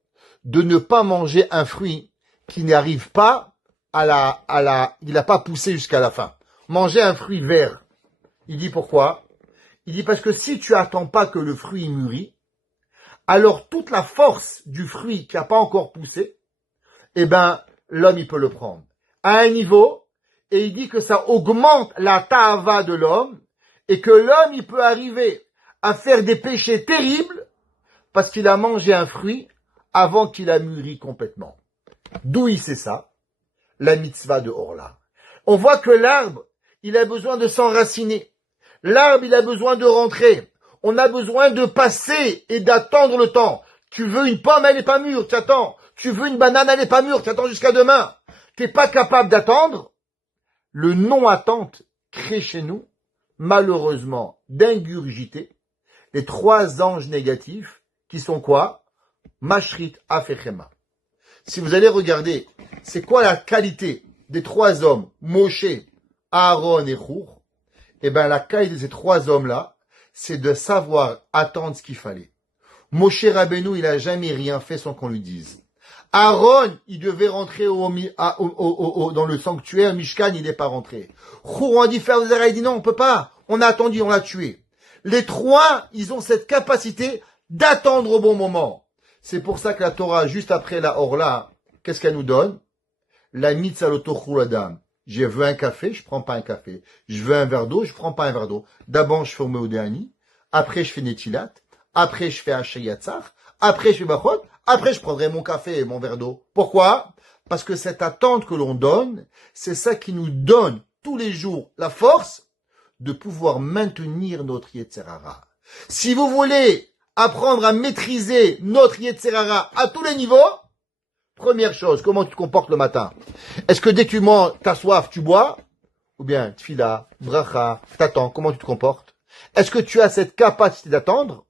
de ne pas manger un fruit qui n'arrive pas il n'a pas poussé jusqu'à la fin. Manger un fruit vert. Il dit pourquoi? Il dit parce que si tu attends pas que le fruit mûrit, alors toute la force du fruit qui n'a pas encore poussé, l'homme, il peut le prendre à un niveau, et il dit que ça augmente la ta'ava de l'homme, et que l'homme, il peut arriver à faire des péchés terribles, parce qu'il a mangé un fruit avant qu'il a mûri complètement. D'où il sait ça? La mitzvah de Orla. On voit que l'arbre, il a besoin de s'enraciner. L'arbre, il a besoin de rentrer. On a besoin de passer et d'attendre le temps. Tu veux une pomme, elle n'est pas mûre, tu attends. Tu veux une banane, elle n'est pas mûre, tu attends jusqu'à demain. Tu n'es pas capable d'attendre. Le non-attente crée chez nous, malheureusement, d'ingurgiter les 3 anges négatifs qui sont quoi? Mashrit, Afechema. Si vous allez regarder, c'est quoi la qualité des 3 hommes, Moshe, Aaron et Hur? La qualité de ces 3 hommes-là, c'est de savoir attendre ce qu'il fallait. Moshe Rabbeinu, il a jamais rien fait sans qu'on lui dise. Aaron, il devait rentrer dans le sanctuaire, Mishkan, il n'est pas rentré. Hur, on a dit faire des arrêts, il dit non, on peut pas. On a attendu, on l'a tué. Les 3, ils ont cette capacité d'attendre au bon moment. C'est pour ça que la Torah, juste après la Orla, qu'est-ce qu'elle nous donne? La mitzvah l'otochul adam. Je veux un café, je prends pas un café. Je veux un verre d'eau, je prends pas un verre d'eau. D'abord, je fais Omeodéani. Après, je fais Netilat. Après, je fais Hachayatzar. Après, je fais Bachot. Après, je prendrai mon café et mon verre d'eau. Pourquoi? Parce que cette attente que l'on donne, c'est ça qui nous donne tous les jours la force de pouvoir maintenir notre Yetzer Hara. Si vous voulez apprendre à maîtriser notre Yetzer Hara à tous les niveaux, première chose, comment tu te comportes le matin? Est-ce que dès que tu manges, t'as soif, tu bois? Ou bien, tfila, bracha, t'attends, comment tu te comportes? Est-ce que tu as cette capacité d'attendre?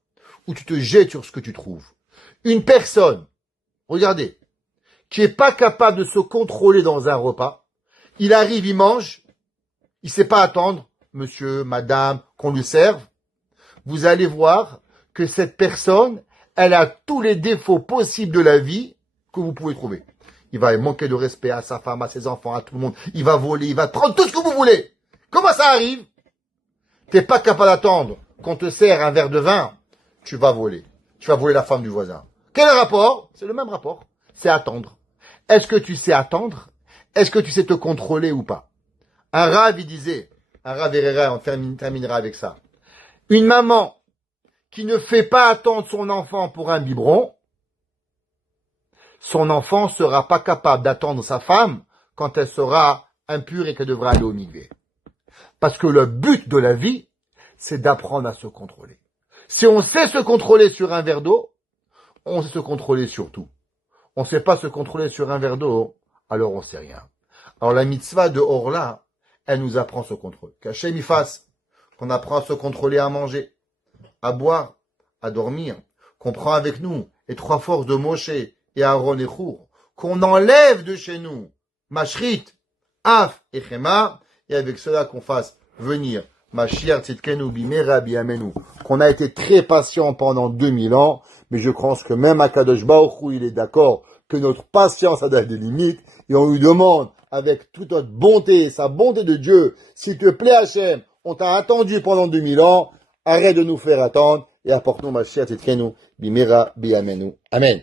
Ou tu te jettes sur ce que tu trouves? Une personne, regardez, qui est pas capable de se contrôler dans un repas, il arrive, il mange, il sait pas attendre, monsieur, madame, qu'on lui serve, vous allez voir que cette personne, elle a tous les défauts possibles de la vie que vous pouvez trouver. Il va manquer de respect à sa femme, à ses enfants, à tout le monde. Il va voler, il va prendre tout ce que vous voulez. Comment ça arrive? T'es pas capable d'attendre qu'on te sert un verre de vin, tu vas voler. Tu vas voler la femme du voisin. Quel rapport? C'est le même rapport. C'est attendre. Est-ce que tu sais attendre? Est-ce que tu sais te contrôler ou pas? Un Rav, il disait, un Rav Herrera, on terminera avec ça. Une maman qui ne fait pas attendre son enfant pour un biberon, son enfant sera pas capable d'attendre sa femme quand elle sera impure et qu'elle devra aller au mikvé. Parce que le but de la vie, c'est d'apprendre à se contrôler. Si on sait se contrôler sur un verre d'eau, on sait se contrôler sur tout. On ne sait pas se contrôler sur un verre d'eau, alors on sait rien. Alors la mitzvah de Orla, elle nous apprend ce contrôle. Qu'Hachem y fasse, qu'on apprend à se contrôler à manger, à boire, à dormir, qu'on prend avec nous les 3 forces de Moshe et Aaron et Chour, qu'on enlève de chez nous Mashrit, Af et Chema, et avec cela qu'on fasse venir Mashiach Tzidkenu Bimera Biamenu, qu'on a été très patient pendant 2000 ans, mais je pense que même Akadosh Baruch Hu, il est d'accord que notre patience a des limites, et on lui demande, avec toute notre bonté, sa bonté de Dieu, s'il te plaît Hachem, on t'a attendu pendant 2000 ans, arrête de nous faire attendre, et apporte-nous Mashiach Tzidkenu Bimera Biamenu. Amen.